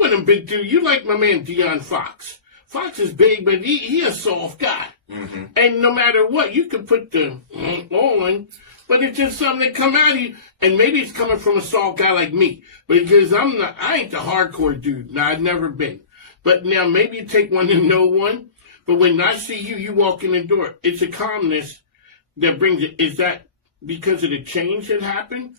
want a big dude. You like my man Deion Fox. Fox is big, but he a soft guy. Mm-hmm. And no matter what, you can put the on, but it's just something that come out of you. And maybe it's coming from a soft guy like me. Because I ain't the hardcore dude. Now, I've never been. But now maybe you take one to know one. But when I see you walk in the door, it's a calmness that brings it. Is that because of the change that happened?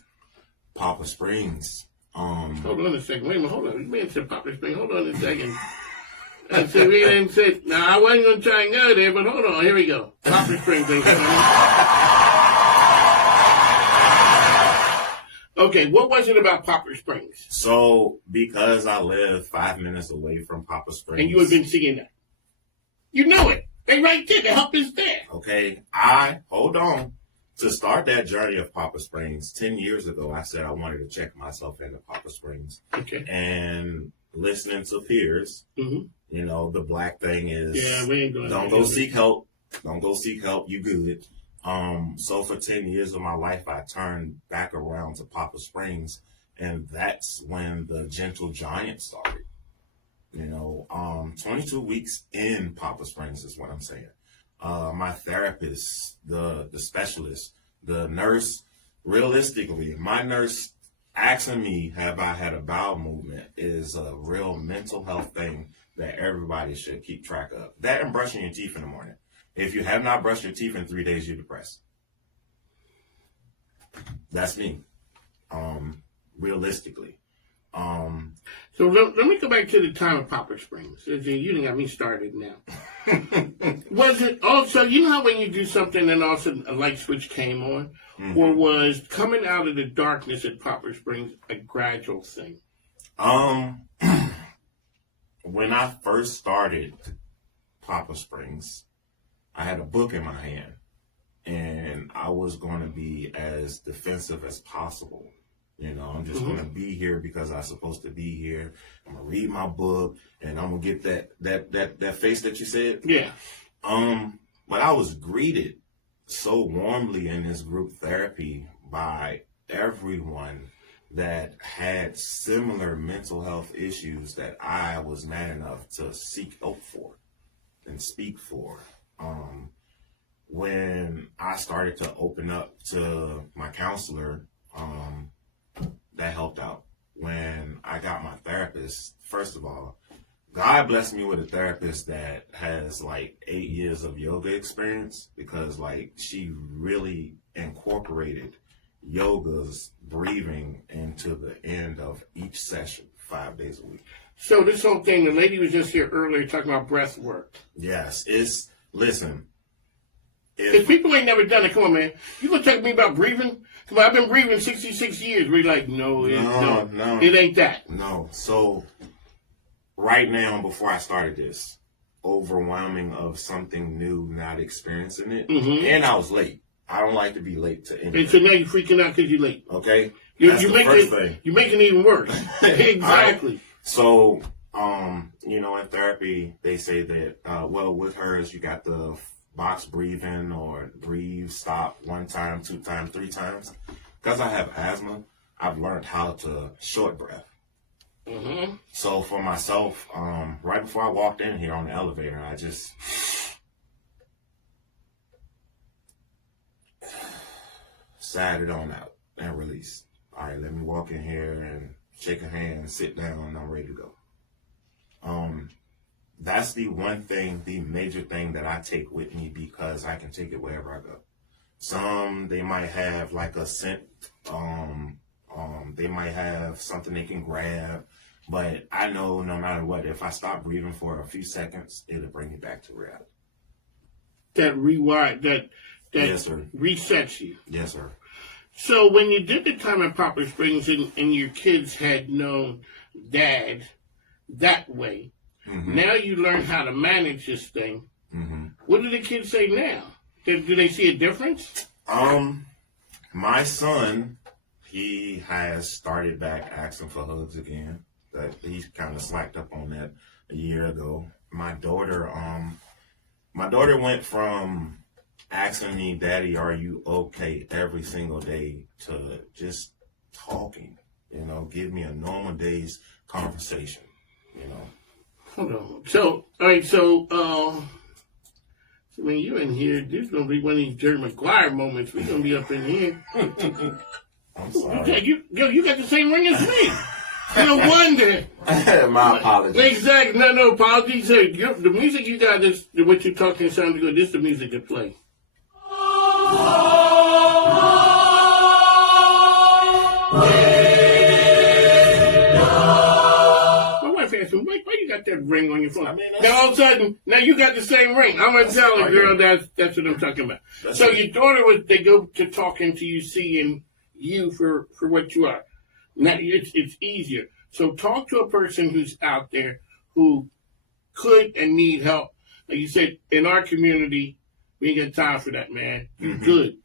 Poplar Springs. Hold on a second. Wait a minute. Hold on. You man said Poplar Springs. Hold on a second. I said, we didn't say, I wasn't going to try and go there, but hold on. Here we go. Poplar Springs. Okay, what was it about Poplar Springs? So, because I live 5 minutes away from Poplar Springs. And you have been seeing that. You know it. They right there. The help is there. Okay. Hold on. To start that journey of Poplar Springs, 10 years ago, I said I wanted to check myself into Poplar Springs. Okay. And listening to peers, you know, the black thing is, we ain't going don't go seek help. Don't go seek help. You good. So for 10 years of my life, I turned back around to Poplar Springs, and that's when the Gentle Giant started. You know, 22 weeks in Poplar Springs is what I'm saying. My therapist, the specialist, the nurse, realistically, my nurse asking me, have I had a bowel movement, is a real mental health thing that everybody should keep track of. That and brushing your teeth in the morning. If you have not brushed your teeth in 3 days, you're depressed. That's me. Realistically. So let me go back to the time of Poplar Springs. You didn't got me started now. Was it also, you know how when you do something and all of a sudden a light switch came on? Mm-hmm. Or was coming out of the darkness at Poplar Springs a gradual thing? When I first started Poplar Springs, I had a book in my hand, and I was going to be as defensive as possible. You know, I'm just going to be here because I'm supposed to be here. I'm going to read my book, and I'm going to get that face that you said. Yeah. But I was greeted so warmly in this group therapy by everyone that had similar mental health issues that I was man enough to seek help for and speak for. When I started to open up to my counselor, that helped out. When I got my therapist, first of all, God blessed me with a therapist that has like 8 years of yoga experience, because like she really incorporated yoga's breathing into the end of each session 5 days a week. So this whole thing, the lady was just here earlier talking about breath work. Yes, listen. If people ain't never done it, come on, man. You gonna talk to me about breathing? Come on, I've been breathing 66 years. We're like, no, it ain't that. No. So right now, before I started this, overwhelming of something new, not experiencing it. Mhm. And I was late. I don't like to be late to anything. And so now you're freaking out because you're late. Okay? You're That's the making first thing. You're making it even worse. Exactly. Right? So, you know, in therapy, they say that, well, with hers, you got the box breathing or breathe, stop 1 time, 2 times, 3 times. Because I have asthma, I've learned how to short breath. Mm-hmm. So for myself, right before I walked in here on the elevator, I just sat it on out and released. All right, let me walk in here and shake a hand, sit down, and I'm ready to go. That's the one thing, the major thing that I take with me because I can take it wherever I go. Some, they might have like a scent, they might have something they can grab, but I know no matter what, if I stop breathing for a few seconds, it'll bring me back to reality. That rewired, that Yes, sir. resets you. Yes, sir. So when you did the time at Poplar Springs and your kids had known Dad that way, now you learn how to manage this thing. What do the kids say now? Do they see a difference? My son, he has started back asking for hugs again. That he kind of slacked up on that a year ago. My daughter went from asking me, "Daddy, are you okay?" every single day to just talking. You know, give me a normal day's conversation. You know. Hold on. So, all right. So when you're in here, there's gonna be one of these Jerry Maguire moments. We're gonna be up in here. I'm sorry. You got the same ring as me. No wonder. My apologies. Exactly. No apologies. Hey, the music you got is what you're talking sounds good. This is the music to play. My wife asked me, why you got that ring on your phone? Now all of a sudden, now you got the same ring. I'm gonna tell her, girl, that's what I'm talking about. So your daughter they go to talking to you, seeing you for what you are. Now it's easier. So talk to a person who's out there who could and need help. Like you said, in our community, we ain't got time for that, man. You're good.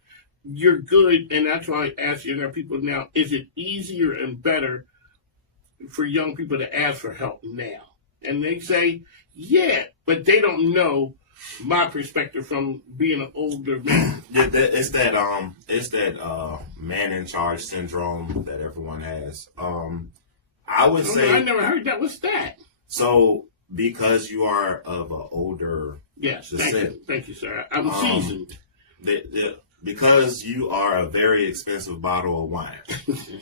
You're good, and that's why I ask you, people now, is it easier and better for young people to ask for help now? And they say, yeah, but they don't know my perspective from being an older man. Yeah, it's that man in charge syndrome that everyone has. I would say I never heard that. What's that? So because you are of an older descent, thank you, sir. I'm seasoned. Because you are a very expensive bottle of wine.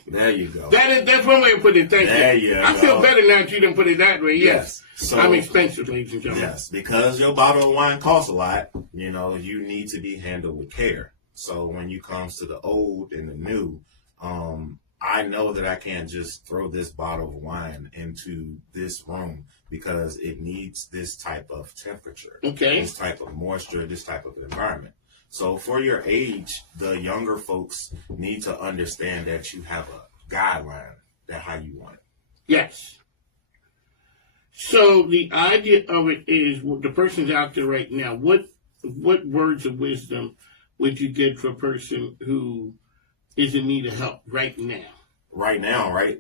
There you go. That's one way to put it. Thank you. There you go. I feel better now that you didn't put it that way. Yes. So, I'm expensive, ladies and gentlemen. Yes, because your bottle of wine costs a lot, you know, you need to be handled with care. So when you comes to the old and the new, I know that I can't just throw this bottle of wine into this room because it needs this type of temperature, this type of moisture, this type of environment. So for your age, the younger folks need to understand that you have a guideline that how you want it. Yes. So the idea of it is, the person's out there right now. What words of wisdom would you give to a person who is in need of help right now? Right now, right?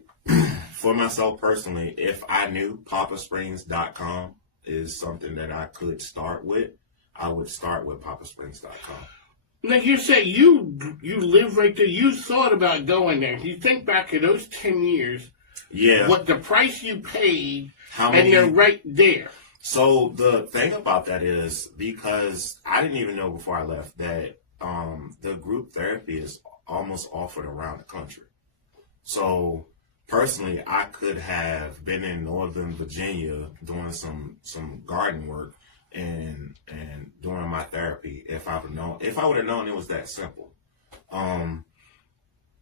For myself personally, if I knew papasprings.com is something that I could start with, I would start with papasprings.com. Now you say you live right there. You thought about going there. You think back to those 10 years. Yeah. What the price you paid, and they're right there. So the thing about that is, because I didn't even know before I left that the group therapy is almost offered around the country. So personally, I could have been in Northern Virginia doing some garden work and doing my therapy if I would have known it was that simple.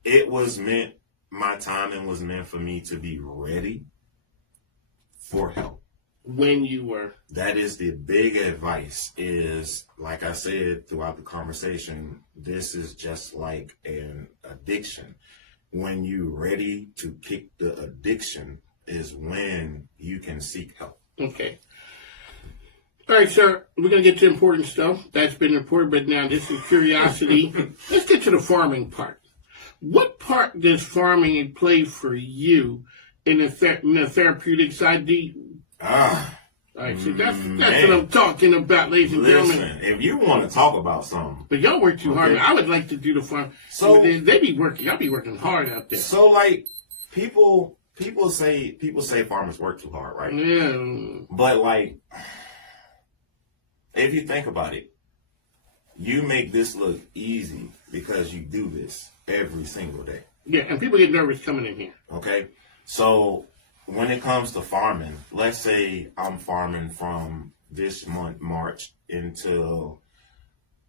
It was meant, my timing was meant for me to be ready for help. When you were. That is the big advice, is, like I said throughout the conversation, this is just like an addiction. When you're ready to kick the addiction is when you can seek help. Okay. All right, sir, we're going to get to important stuff. That's been reported, but now this is curiosity. Let's get to the farming part. What part does farming play for you in the therapeutic side? All right, so that's what I'm talking about, ladies and gentlemen. Listen, if you want to talk about something. But y'all work too hard. I would like to do the farm. So they be working. Y'all be working hard out there. So, like, people say farmers work too hard, right? Yeah. But, like, if you think about it, you make this look easy because you do this every single day. Yeah, and people get nervous coming in here. Okay? So, when it comes to farming, let's say I'm farming from this month, March, until,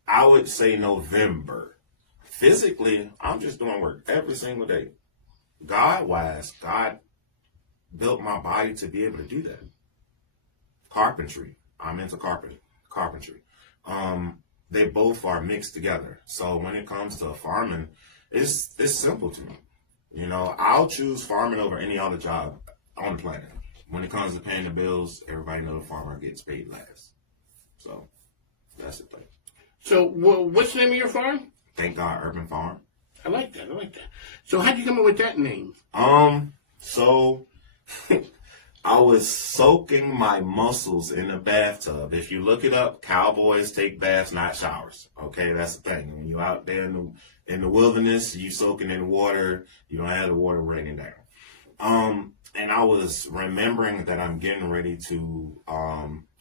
I would say, November. Physically, I'm just doing work every single day. God-wise, God built my body to be able to do that. Carpentry. I'm into carpentry. They both are mixed together. So when it comes to farming, it's simple to me. You know, I'll choose farming over any other job on the planet. When it comes to paying the bills, everybody knows the farmer gets paid last. So that's the thing. So what's the name of your farm? Thank God Urban Farm. I like that. So how'd you come up with that name? So I was soaking my muscles in the bathtub. If you look it up, cowboys take baths, not showers. Okay, that's the thing. When you're out there in the wilderness, you soaking in water. You don't have the water raining down. And I was remembering that I'm getting ready to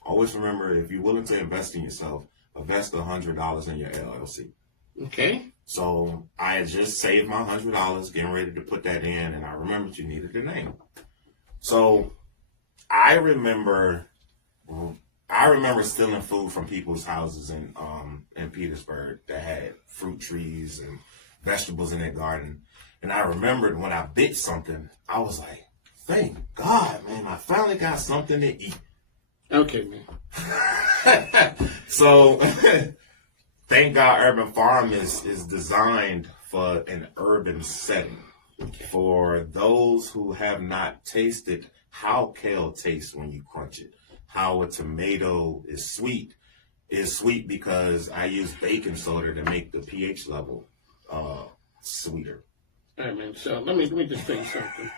always remember, if you're willing to invest in yourself, invest $100 in your LLC. Okay. So I had just saved my $100, getting ready to put that in, and I remembered you needed a name. So I remember stealing food from people's houses in Petersburg that had fruit trees and vegetables in their garden. And I remembered when I bit something, I was like, thank God, man, I finally got something to eat. Okay, man. So Thank God Urban Farm is designed for an urban setting. For those who have not tasted how kale tastes when you crunch it, how a tomato is sweet because I use baking soda to make the pH level sweeter. All right, man. So let me just tell you something.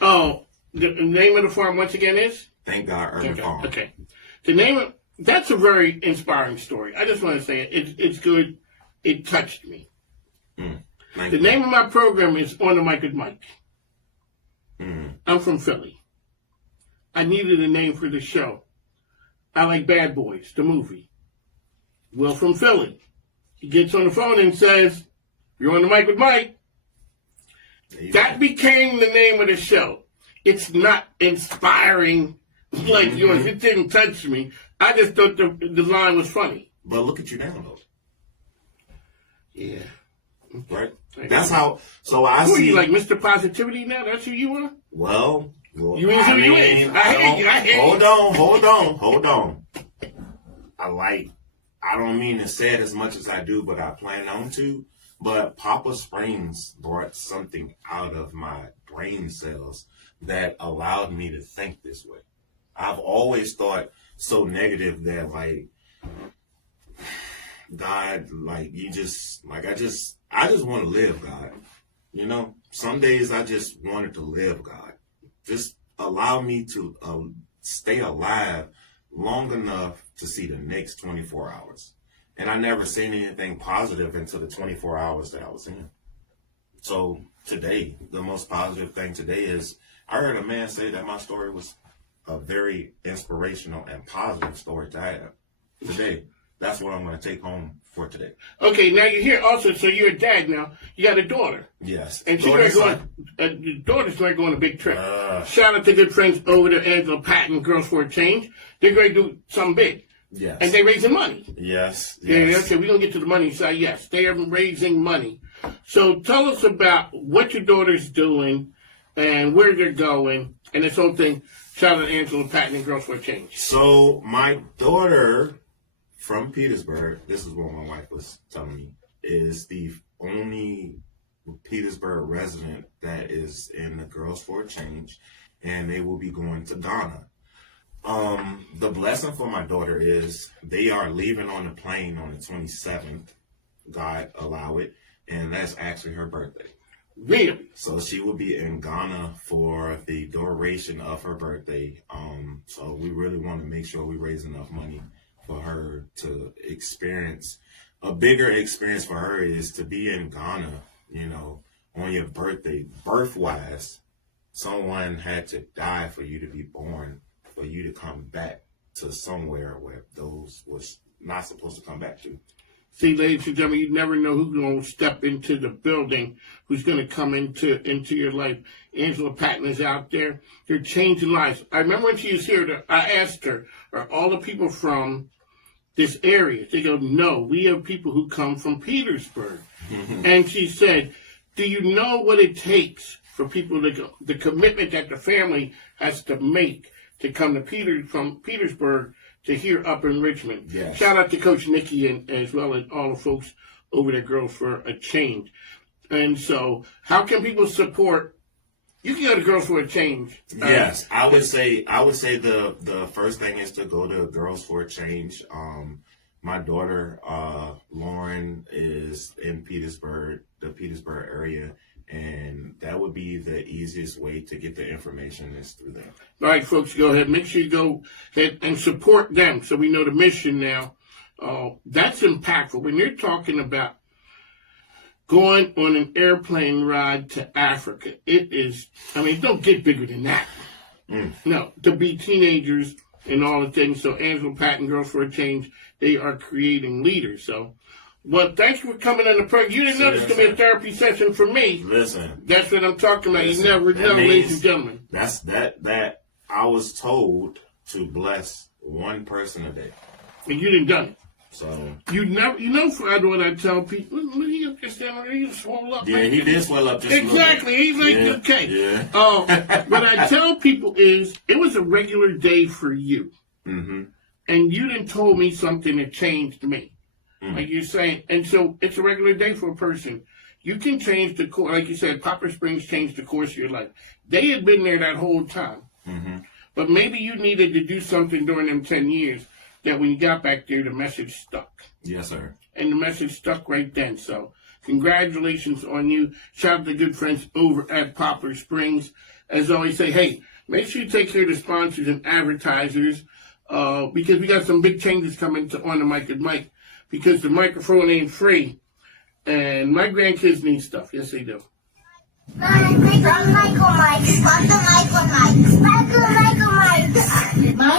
Oh, the name of the farm once again is? Thank God Urban Farm. Okay. The name of that's a very inspiring story. I just want to say it's good. It touched me. The name of my program is On the Mic with Mike. I'm from Philly. I needed a name for the show. I like Bad Boys, the movie. Will from Philly. He gets on the phone and says, "You're on the mic with Mike." That became the name of the show. It's not inspiring like yours. It didn't touch me. I just thought the line was funny. But look at you now, though. Yeah. Right? That's how. So I who see. Are you like Mr. Positivity now? That's who you are? Well you is who you is. I hate you. Hold on. I don't mean to say it as much as I do, but I plan on to. But Papa Springs brought something out of my brain cells that allowed me to think this way. I've always thought so negative that God, I just want to live, God. You know, some days I just wanted to live, God. Just allow me to stay alive long enough to see the next 24 hours. And I never seen anything positive until the 24 hours that I was in. So today, the most positive thing today is I heard a man say that my story was a very inspirational and positive story to have today. That's what I'm going to take home for today. Okay, now you're here also, so you're a dad now. You got a daughter. Yes. And she's the daughter's going to go on a big trip. Shout out to good friends over there, Angela Patton, Girls for a Change. They're going to do something big. Yes. And they're raising money. Yes. Yeah, okay, we're going to get to the money side. Yes, they are raising money. So tell us about what your daughter's doing and where they're going and this whole thing. Shout out to Angela Patton and Girls for a Change. So my daughter from Petersburg, this is what my wife was telling me, is the only Petersburg resident that is in the Girls for a Change, and they will be going to Ghana. The blessing for my daughter is they are leaving on the plane on the 27th, God allow it, and that's actually her birthday. Really? So she will be in Ghana for the duration of her birthday. So we really want to make sure we raise enough money for her to experience. A bigger experience for her is to be in Ghana, you know, on your birthday. Birth-wise, someone had to die for you to be born, for you to come back to somewhere where those was not supposed to come back to. See, ladies and gentlemen, you never know who's going to step into the building, who's going to come into your life. Angela Patton is out there. They're changing lives. I remember when she was here, I asked her, are all the people from this area? They go, no, we have people who come from Petersburg. And she said, do you know what it takes for people to go, the commitment that the family has to make to come to from Petersburg to here up in Richmond? Yes. Shout out to Coach Nikki and as well as all the folks over there, Girls for a Change. And so, how can people support? You can go to Girls for a Change. Yes, I would say the first thing is to go to Girls for a Change. My daughter Lauren is in Petersburg, the Petersburg area, and that would be the easiest way to get the information is through them. All right, folks, go ahead. Make sure you go ahead and support them so we know the mission now. That's impactful. When you're talking about going on an airplane ride to Africa, it is, I mean, don't get bigger than that. No, to be teenagers and all the things. So Angela Patton, Girls for a Change, they are creating leaders. So, well, thanks for coming on the program. You didn't know this was going to be a therapy session for me. Listen. That's what I'm talking about. You never know, ladies and gentlemen. That's that I was told to bless one person a day. And you didn't done it. So you know, Friday, what I tell people, he understand, he swole up. Yeah, he did swell up just exactly. a little bit. He's like, okay. Yeah. What I tell people is, it was a regular day for you, and you done told me something that changed me. Like you're saying, and so it's a regular day for a person. You can change the course, like you said, Poplar Springs changed the course of your life. They had been there that whole time, but maybe you needed to do something during them 10 years that when you got back there, the message stuck. Yes, sir. And the message stuck right then. So congratulations on you. Shout out to good friends over at Poplar Springs. As always say, hey, make sure you take care of the sponsors and advertisers because we got some big changes coming on the Mic with Mike because the microphone ain't free. And my grandkids need stuff. Yes, they do. My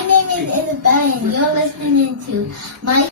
name is Isabel, and you're listening to Mike.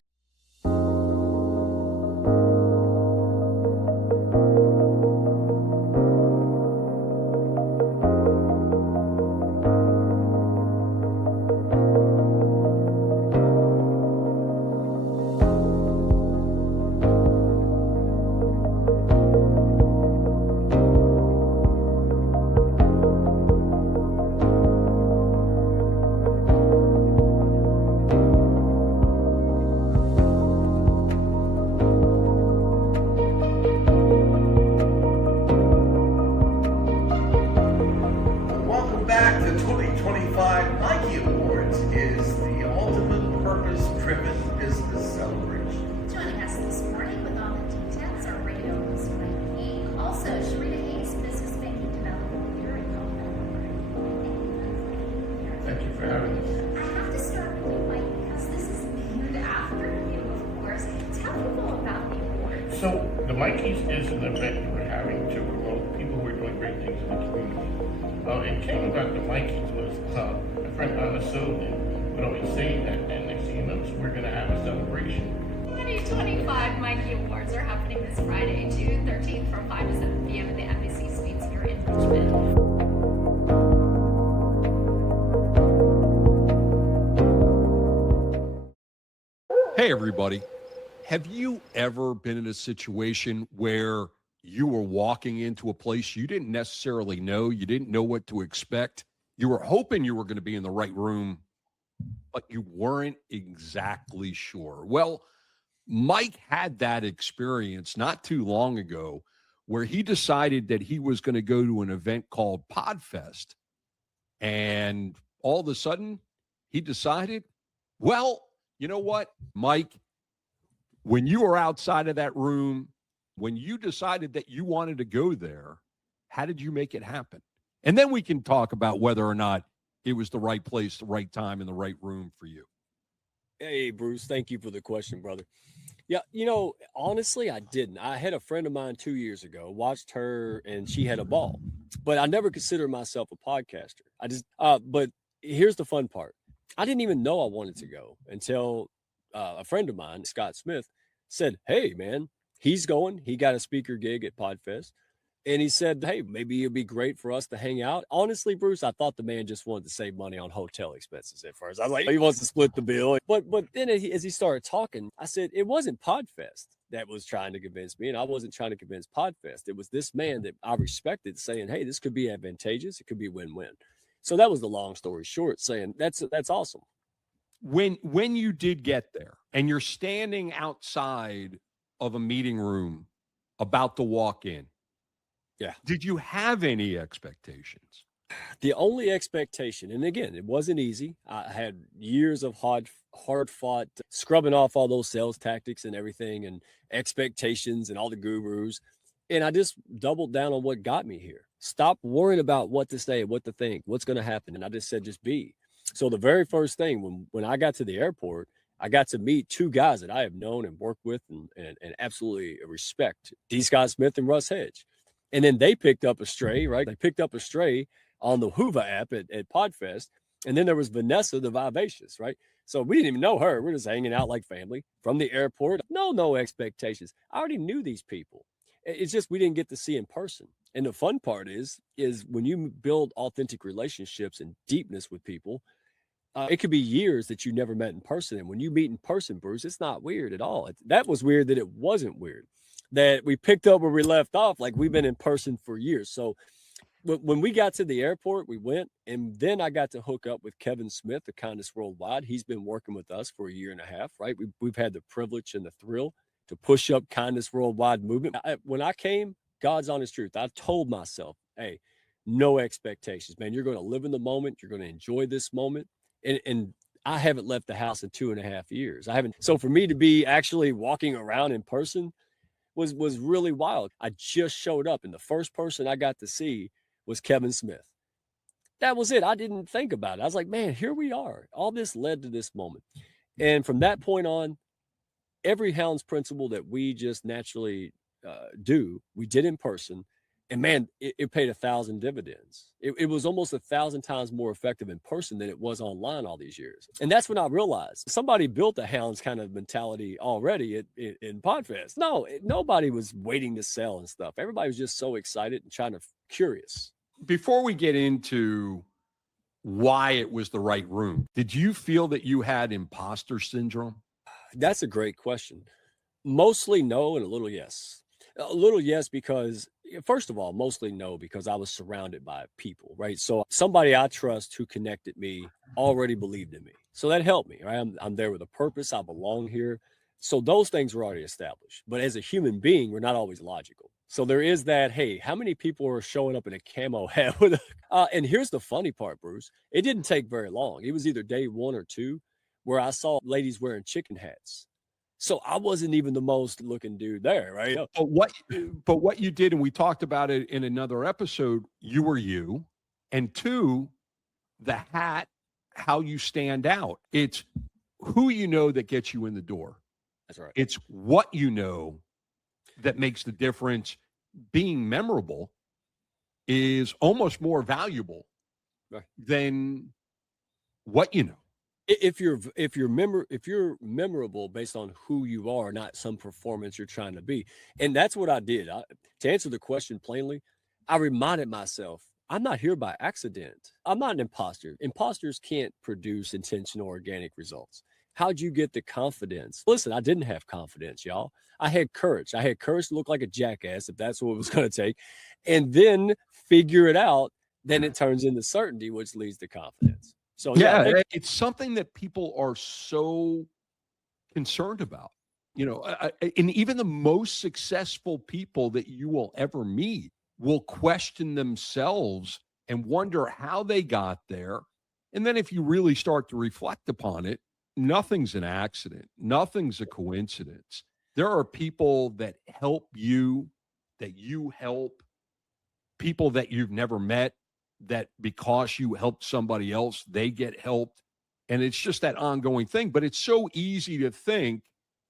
So the MIKEYs is an event that we're having to promote people who are doing great things in the community. And came about the MIKEYs was a friend Anna Soden would always say that, and next thing you know, we're going to have a celebration. 2025 MIKEY Awards are happening this Friday, June 13th from 5 to 7 p.m. at the Embassy Suites here in Richmond. Hey everybody, have you ever been in a situation where you were walking into a place you didn't necessarily know, you didn't know what to expect, you were hoping you were going to be in the right room, but you weren't exactly sure? Well, Mike had that experience not too long ago where he decided that he was going to go to an event called Podfest, and all of a sudden, he decided, well, you know what, Mike, when you were outside of that room, when you decided that you wanted to go there, how did you make it happen? And then we can talk about whether or not it was the right place, the right time, and the right room for you. Hey, Bruce, thank you for the question, brother. Yeah, you know, honestly, I didn't. I had a friend of mine 2 years ago, watched her, and she had a ball. But I never considered myself a podcaster. But here's the fun part. I didn't even know I wanted to go until a friend of mine, Scott Smith, said, hey, man, he's going. He got a speaker gig at PodFest. And he said, hey, maybe it'd be great for us to hang out. Honestly, Bruce, I thought the man just wanted to save money on hotel expenses at first. I was like, he wants to split the bill. But then as he started talking, I said, it wasn't PodFest that was trying to convince me. And I wasn't trying to convince PodFest. It was this man that I respected saying, hey, this could be advantageous. It could be win-win. So that was the long story short, saying that's awesome. When you did get there and you're standing outside of a meeting room about to walk in, yeah, did you have any expectations? The only expectation, and again, it wasn't easy. I had years of hard fought scrubbing off all those sales tactics and everything and expectations and all the gurus. And I just doubled down on what got me here. Stop worrying about what to say, what to think, what's going to happen. And I just said, just be. So the very first thing, when I got to the airport, I got to meet two guys that I have known and worked with and absolutely respect, D. Scott Smith and Russ Hedge. And then they picked up a stray, right? They picked up a stray on the Hoover app at PodFest. And then there was Vanessa, the Vivacious, right? So we didn't even know her. We're just hanging out like family from the airport. No expectations. I already knew these people. It's just we didn't get to see in person. And the fun part is when you build authentic relationships and deepness with people, it could be years that you never met in person. And when you meet in person, Bruce, it's not weird at all. That was weird that it wasn't weird. That we picked up where we left off, like we've been in person for years. So when we got to the airport, we went, and then I got to hook up with Kevin Smith of Kindness Worldwide. He's been working with us for 1.5 years, right? We've had the privilege and the thrill to push up Kindness Worldwide movement. When I came, God's honest truth, I told myself, hey, no expectations, man. You're going to live in the moment. You're going to enjoy this moment. And I haven't left the house in 2.5 years. So for me to be actually walking around in person was really wild. I just showed up, and the first person I got to see was Kevin Smith. That was it. I didn't think about it. I was like, man, here we are. All this led to this moment. And from that point on, every Hounds principle that we just naturally do, we did in person. And man, it paid 1,000 dividends. It was almost 1,000 times more effective in person than it was online all these years. And that's when I realized somebody built a Hounds kind of mentality already in PodFest. No, nobody was waiting to sell and stuff. Everybody was just so excited and curious. Before we get into why it was the right room, did you feel that you had imposter syndrome? That's a great question. Mostly no and a little yes. A little yes because, first of all, mostly no because I was surrounded by people, right? So somebody I trust who connected me already believed in me. So that helped me, right? I'm there with a purpose. I belong here. So those things were already established. But as a human being, we're not always logical. So there is that, hey, how many people are showing up in a camo hat with and here's the funny part, Bruce. It didn't take very long. It was either day 1 or 2 where I saw ladies wearing chicken hats. So I wasn't even the most looking dude there, right? But what you did, and we talked about it in another episode, you were you. And 2, the hat, how you stand out. It's who you know that gets you in the door. That's right. It's what you know that makes the difference. Being memorable is almost more valuable than what you know. If you're memorable based on who you are, not some performance you're trying to be. And that's what I did. To answer the question plainly, I reminded myself, I'm not here by accident. I'm not an imposter. Imposters can't produce intentional organic results. How'd you get the confidence? Listen, I didn't have confidence, y'all. I had courage. I had courage to look like a jackass if that's what it was going to take. And then figure it out. Then it turns into certainty, which leads to confidence. So yeah, it's something that people are so concerned about, and even the most successful people that you will ever meet will question themselves and wonder how they got there And then if you really start to reflect upon it, nothing's an accident. Nothing's a coincidence. There are people that help you, that you help, people that you've never met, that because you helped somebody else, they get helped. And it's just that ongoing thing. But it's so easy to think,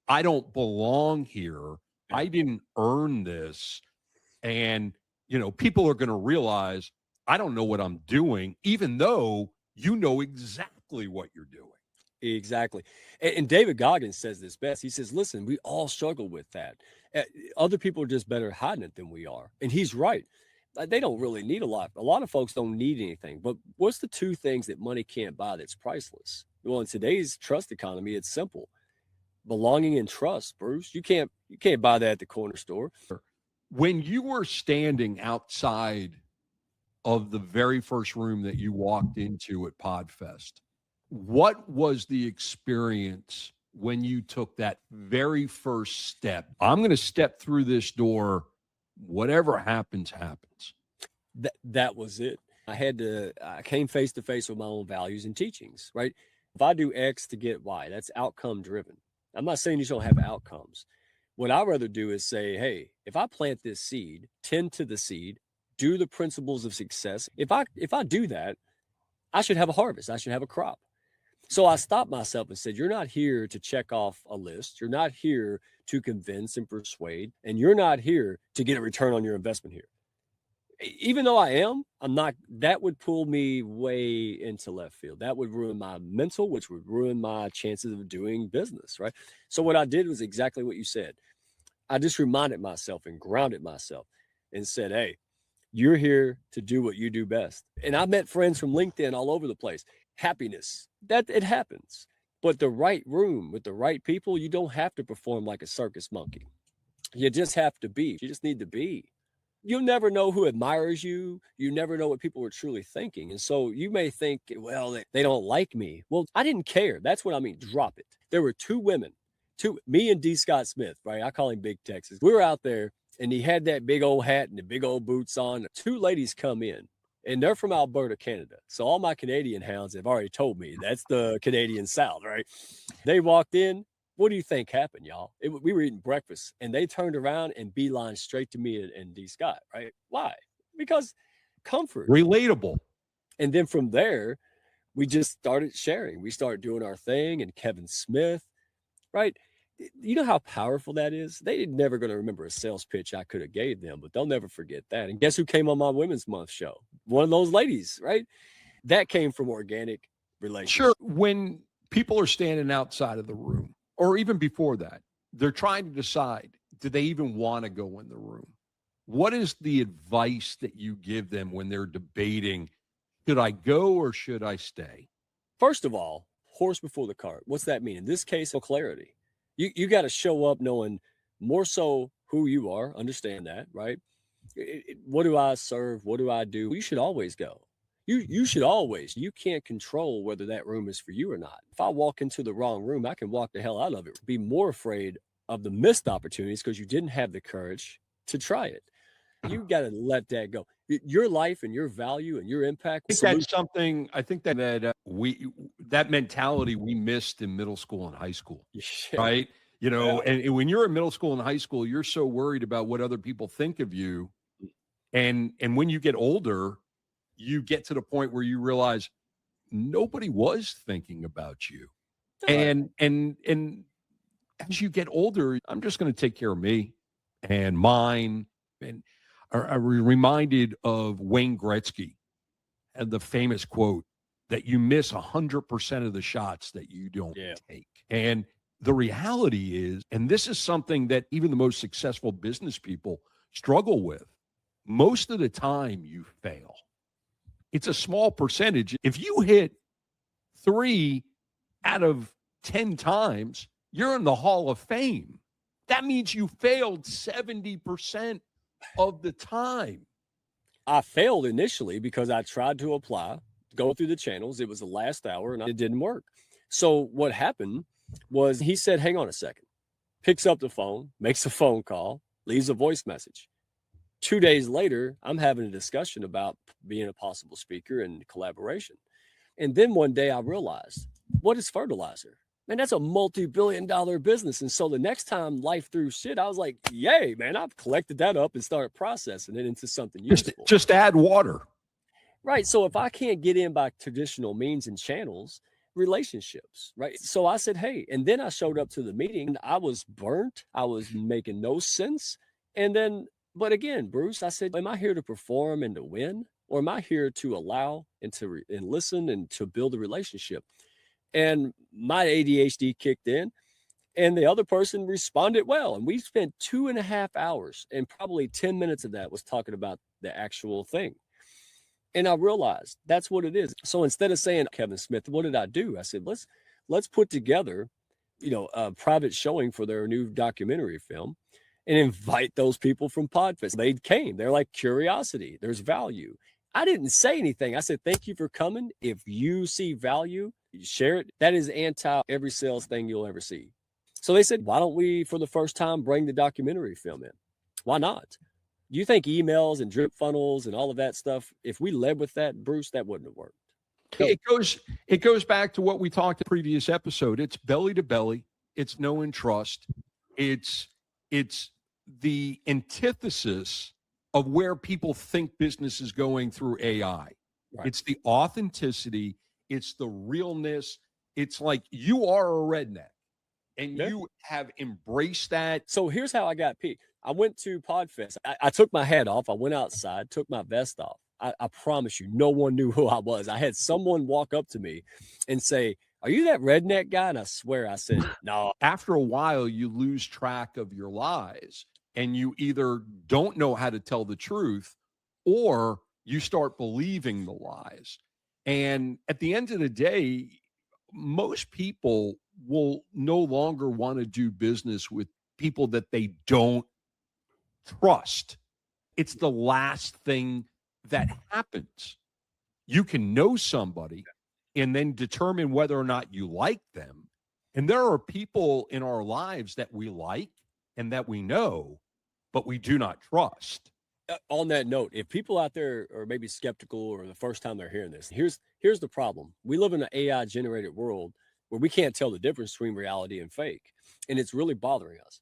I don't belong here. I didn't earn this. And, you know, people are going to realize, I don't know what I'm doing, even though you know exactly what you're doing. Exactly. And David Goggins says this best. He says, listen, we all struggle with that. Other people are just better hiding it than we are. And he's right. They don't really need a lot. A lot of folks don't need anything. But what's the two things that money can't buy that's priceless? Well, in today's trust economy, it's simple. Belonging and trust, Bruce. You can't buy that at the corner store. When you were standing outside of the very first room that you walked into at PodFest, what was the experience when you took that very first step? I'm going to step through this door. Whatever happens, happens. That was it. I came face to face with my own values and teachings, right? If I do X to get Y, that's outcome driven. I'm not saying you don't have outcomes. What I'd rather do is say, hey, if I plant this seed, tend to the seed, do the principles of success. If I do that, I should have a harvest. I should have a crop. So I stopped myself and said, you're not here to check off a list. You're not here to convince and persuade, and you're not here to get a return on your investment here. Even though I'm not, that would pull me way into left field. That would ruin my mental, which would ruin my chances of doing business, right? So what I did was exactly what you said. I just reminded myself and grounded myself and said, hey, you're here to do what you do best. And I met friends from LinkedIn all over the place. Happiness, that it happens. But the right room with the right people, you don't have to perform like a circus monkey. You just have to be. You just need to be. You'll never know who admires you. You never know what people are truly thinking. And so you may think, well, they don't like me. Well, I didn't care. That's what I mean. Drop it. There were two women, me and D. Scott Smith, right? I call him Big Texas. We were out there and he had that big old hat and the big old boots on. Two ladies come in. And they're from Alberta, Canada. So all my Canadian hounds have already told me that's the Canadian South, right? They walked in. What do you think happened, y'all? We were eating breakfast, and they turned around and beeline straight to me and D. Scott, right? Why? Because comfort. Relatable. And then from there, we just started sharing. We started doing our thing, and Kevin Smith, right? You know how powerful that is? They're never going to remember a sales pitch I could have gave them, but they'll never forget that. And guess who came on my Women's Month show? One of those ladies, right? That came from organic relationships. Sure. When people are standing outside of the room, or even before that, they're trying to decide, do they even want to go in the room? What is the advice that you give them when they're debating, should I go or should I stay? First of all, horse before the cart. What's that mean? In this case, clarity. You got to show up knowing more so who you are. Understand that, right? What do I serve? What do I do? You should always go. You should always. You can't control whether that room is for you or not. If I walk into the wrong room, I can walk the hell out of it. Be more afraid of the missed opportunities because you didn't have the courage to try it. You got to let that go. Your life and your value and your impact. I think that's something. I think that mentality we missed in middle school and high school, right? You know, and when you're in middle school and high school, you're so worried about what other people think of you, and when you get older, you get to the point where you realize nobody was thinking about you, and as you get older, I'm just going to take care of me and mine. And I'm reminded of Wayne Gretzky and the famous quote that you miss 100% of the shots that you don't take. And the reality is, and this is something that even the most successful business people struggle with, most of the time you fail. It's a small percentage. If you hit 3 out of 10 times, you're in the Hall of Fame. That means you failed 70% of the time. I failed initially because I tried to apply, go through the channels. It was the last hour and it didn't work. So what happened was he said, hang on a second, picks up the phone, makes a phone call, leaves a voice message. 2 days later, I'm having a discussion about being a possible speaker and collaboration. And then one day I realized, what is fertilizer? Man, that's a multi-billion-dollar business. And so the next time life threw shit, I was like, yay, man, I've collected that up and started processing it into something useful. Just add water. Right. So if I can't get in by traditional means and channels, relationships, right? So I said, hey, and then I showed up to the meeting. I was burnt. I was making no sense. And then, but again, Bruce, I said, am I here to perform and to win? Or am I here to allow and to and listen and to build a relationship? And my ADHD kicked in, and the other person responded well. And we spent 2.5 hours, and probably 10 minutes of that was talking about the actual thing. And I realized that's what it is. So instead of saying, Kevin Smith, what did I do? I said, let's put together, a private showing for their new documentary film and invite those people from Podfest. They came. They're like, curiosity. There's value. I didn't say anything. I said, thank you for coming. If you see value, you share it. That is anti every sales thing you'll ever see. So they said, why don't we, for the first time, bring the documentary film in? Why not? Do you think emails and drip funnels and all of that stuff, if we led with that, Bruce, that wouldn't have worked? It goes back to what we talked in the previous episode. It's belly to belly. It's know and trust. It's the antithesis of where people think business is going through AI. Right. It's the authenticity. It's the realness. It's like you are a redneck and you have embraced that. So here's how I got picked. I went to Podfest. I took my hat off. I went outside, took my vest off. I promise you, no one knew who I was. I had someone walk up to me and say, are you that redneck guy? And I swear I said, no. After a while, you lose track of your lies and you either don't know how to tell the truth or you start believing the lies. And at the end of the day, most people will no longer want to do business with people that they don't trust. It's the last thing that happens. You can know somebody and then determine whether or not you like them. And there are people in our lives that we like and that we know, but we do not trust. On that note, if people out there are maybe skeptical or the first time they're hearing this, here's the problem. We live in an AI generated world where we can't tell the difference between reality and fake. And it's really bothering us.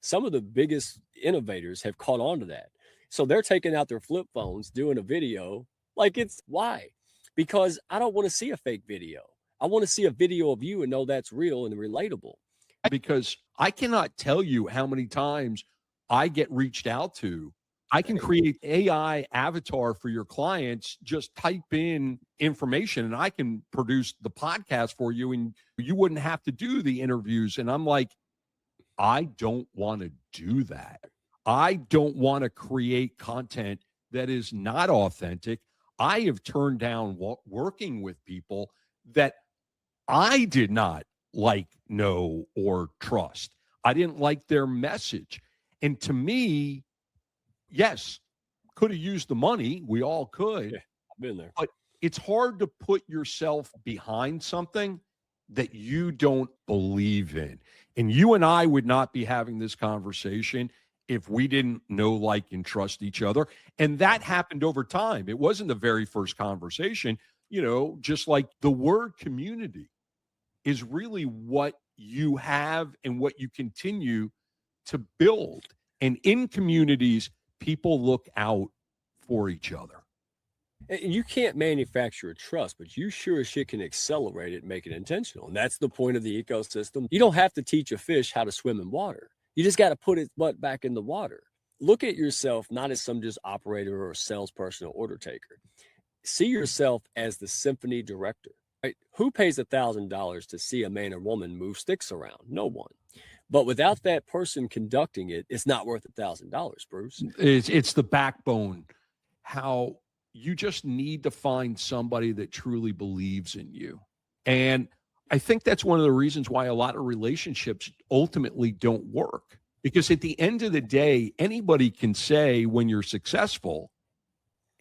Some of the biggest innovators have caught on to that. So they're taking out their flip phones, doing a video. Like, it's why? Because I don't want to see a fake video. I want to see a video of you and know that's real and relatable. Because I cannot tell you how many times I get reached out to. I can create AI avatar for your clients. Just type in information and I can produce the podcast for you and you wouldn't have to do the interviews. And I'm like, I don't want to do that. I don't want to create content that is not authentic. I have turned down working with people that I did not like, know, or trust. I didn't like their message. And to me, yes, could have used the money. We all could. Yeah, I've been there. But it's hard to put yourself behind something that you don't believe in. And you and I would not be having this conversation if we didn't know, like, and trust each other. And that happened over time. It wasn't the very first conversation, just like the word community is really what you have and what you continue to build. And in communities, people look out for each other. And you can't manufacture a trust, but you sure as shit can accelerate it and make it intentional. And that's the point of the ecosystem. You don't have to teach a fish how to swim in water. You just got to put its butt back in the water. Look at yourself not as some just operator or salesperson or order taker. See yourself as the symphony director. Right? Who pays $1,000 to see a man or woman move sticks around? No one. But without that person conducting it, it's not worth $1,000, Bruce. It's the backbone. How you just need to find somebody that truly believes in you. And I think that's one of the reasons why a lot of relationships ultimately don't work. Because at the end of the day, anybody can say when you're successful,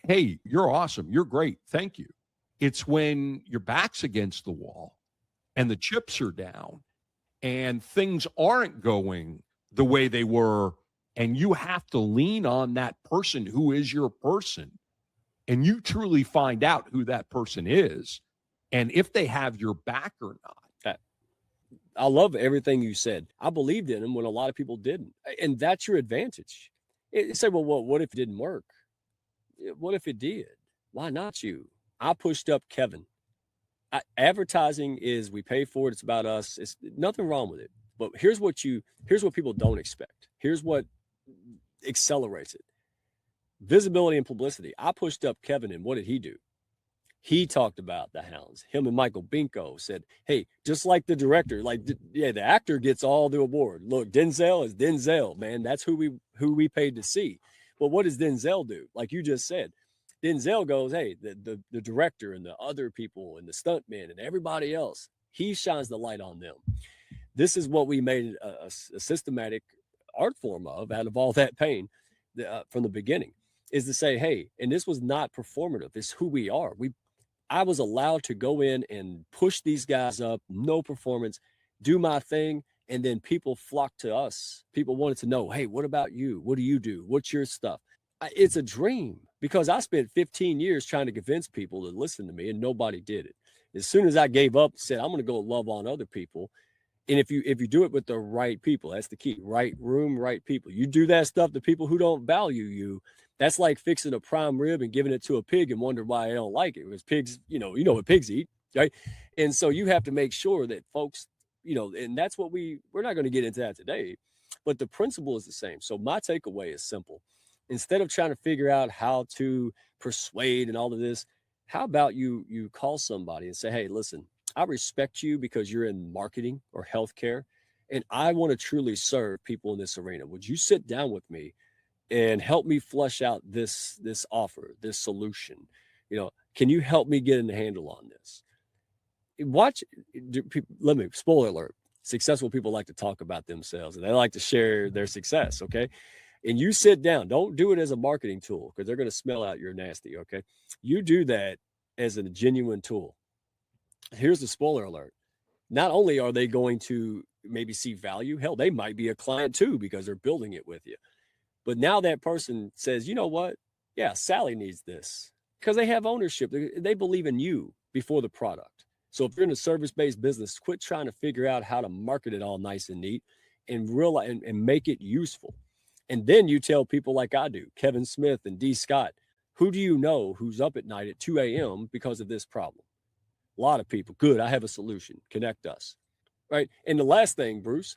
hey, you're awesome, you're great, thank you. It's when your back's against the wall and the chips are down and things aren't going the way they were, and you have to lean on that person who is your person, and you truly find out who that person is, and if they have your back or not. I love everything you said. I believed in them when a lot of people didn't. And that's your advantage. You say, well, what if it didn't work? What if it did? Why not you? I pushed up Kevin. Advertising is, we pay for it. It's about us. It's nothing wrong with it. But here's what people don't expect. Here's what accelerates it. Visibility and publicity. I pushed up Kevin, and what did he do? He talked about the Hounds. Him and Michael Binko said, hey, just like the director, the actor gets all the award. Look, Denzel is Denzel, man. That's who we paid to see. But what does Denzel do? Like you just said, Denzel goes, hey, the director and the other people and the stuntmen and everybody else, he shines the light on them. This is what we made a systematic art form of out of all that pain from the beginning, is to say, hey, and this was not performative. It's who we are. I was allowed to go in and push these guys up, no performance, do my thing, and then people flocked to us. People wanted to know, hey, what about you? What do you do? What's your stuff? It's a dream, because I spent 15 years trying to convince people to listen to me, and nobody did it. As soon as I gave up, said, I'm going to go love on other people. And if you do it with the right people, that's the key. Right room, right people. You do that stuff to people who don't value you. That's like fixing a prime rib and giving it to a pig and wonder why they don't like it. Because pigs, you know what pigs eat, right? And so you have to make sure that folks, and that's what we're not going to get into that today, but the principle is the same. So my takeaway is simple. Instead of trying to figure out how to persuade and all of this, how about you call somebody and say, hey, listen, I respect you because you're in marketing or healthcare, and I want to truly serve people in this arena. Would you sit down with me and help me flesh out this offer, this solution? Can you help me get a handle on this? Spoiler alert, successful people like to talk about themselves and they like to share their success, okay? And you sit down, don't do it as a marketing tool because they're going to smell out you're nasty, okay? You do that as a genuine tool. Here's the spoiler alert. Not only are they going to maybe see value, hell, they might be a client too because they're building it with you. But now that person says, you know what? Yeah, Sally needs this because they have ownership. They believe in you before the product. So if you're in a service-based business, quit trying to figure out how to market it all nice and neat and realize and make it useful. And then you tell people like I do, Kevin Smith and D. Scott, who do you know who's up at night at 2 a.m. because of this problem? A lot of people. Good, I have a solution. Connect us, right? And the last thing, Bruce,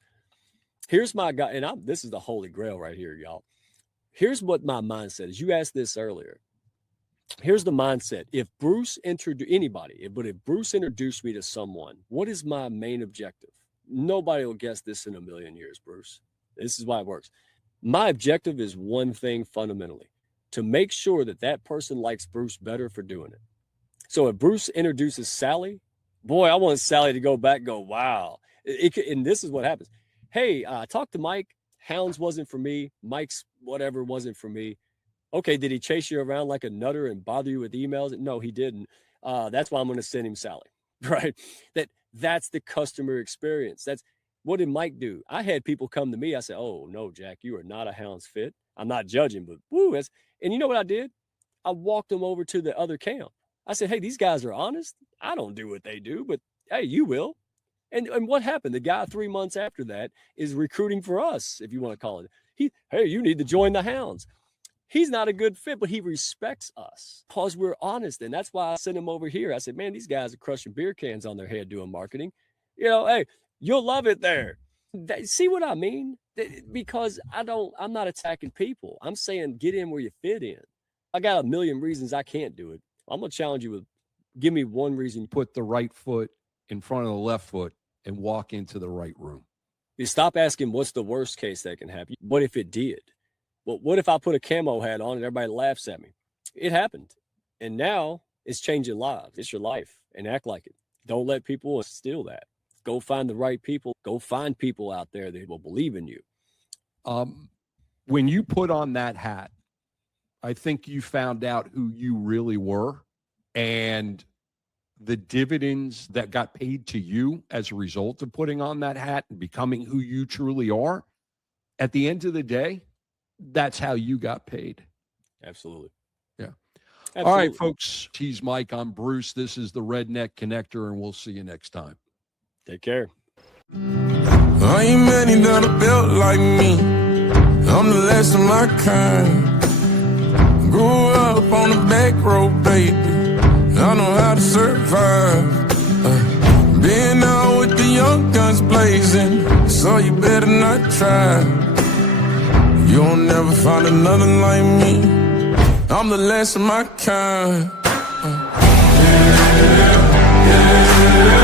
here's my guy, and this is the holy grail right here, y'all. Here's what my mindset is. You asked this earlier. Here's the mindset. If Bruce introduced me to someone, what is my main objective? Nobody will guess this in a million years, Bruce. This is why it works. My objective is one thing fundamentally, to make sure that person likes Bruce better for doing it. So if Bruce introduces Sally, boy, I want Sally to go back and go, wow. And this is what happens. Hey, talk to Mike. Hounds wasn't for me. Mike's whatever wasn't for me. Okay, did he chase you around like a nutter and bother you with emails? No, he didn't. That's why I'm going to send him Sally, right? That's the customer experience. What did Mike do? I had people come to me. I said, oh, no, Jack, you are not a Hounds fit. I'm not judging, but woo. And you know what I did? I walked them over to the other camp. I said, hey, these guys are honest. I don't do what they do, but hey, you will. And what happened? The guy 3 months after that is recruiting for us, if you want to call it. Hey, you need to join the Hounds. He's not a good fit, but he respects us because we're honest. And that's why I sent him over here. I said, man, these guys are crushing beer cans on their head doing marketing. Hey, you'll love it there. See what I mean? Because I'm not attacking people. I'm saying get in where you fit in. I got a million reasons I can't do it. I'm going to challenge you with, give me one reason. You put the right foot in front of the left foot and walk into the right room. You stop asking what's the worst case that can happen. What if it did? Well, what if I put a camo hat on and everybody laughs at me? It happened. And now it's changing lives. It's your life and act like it. Don't let people steal that. Go find the right people. Go find people out there that will believe in you. When you put on that hat, I think you found out who you really were and the dividends that got paid to you as a result of putting on that hat and becoming who you truly are. At the end of the day, that's how you got paid. Absolutely. Yeah. All right, folks. He's Mike. I'm Bruce. This is the Redneck Connector, and we'll see you next time. Take care. I ain't many that are built like me. I'm the last of my kind. Grew up on the back road, baby. I know how to survive. Being out with the young guns blazing, so you better not try. You'll never find another like me. I'm the last of my kind. Yeah, yeah.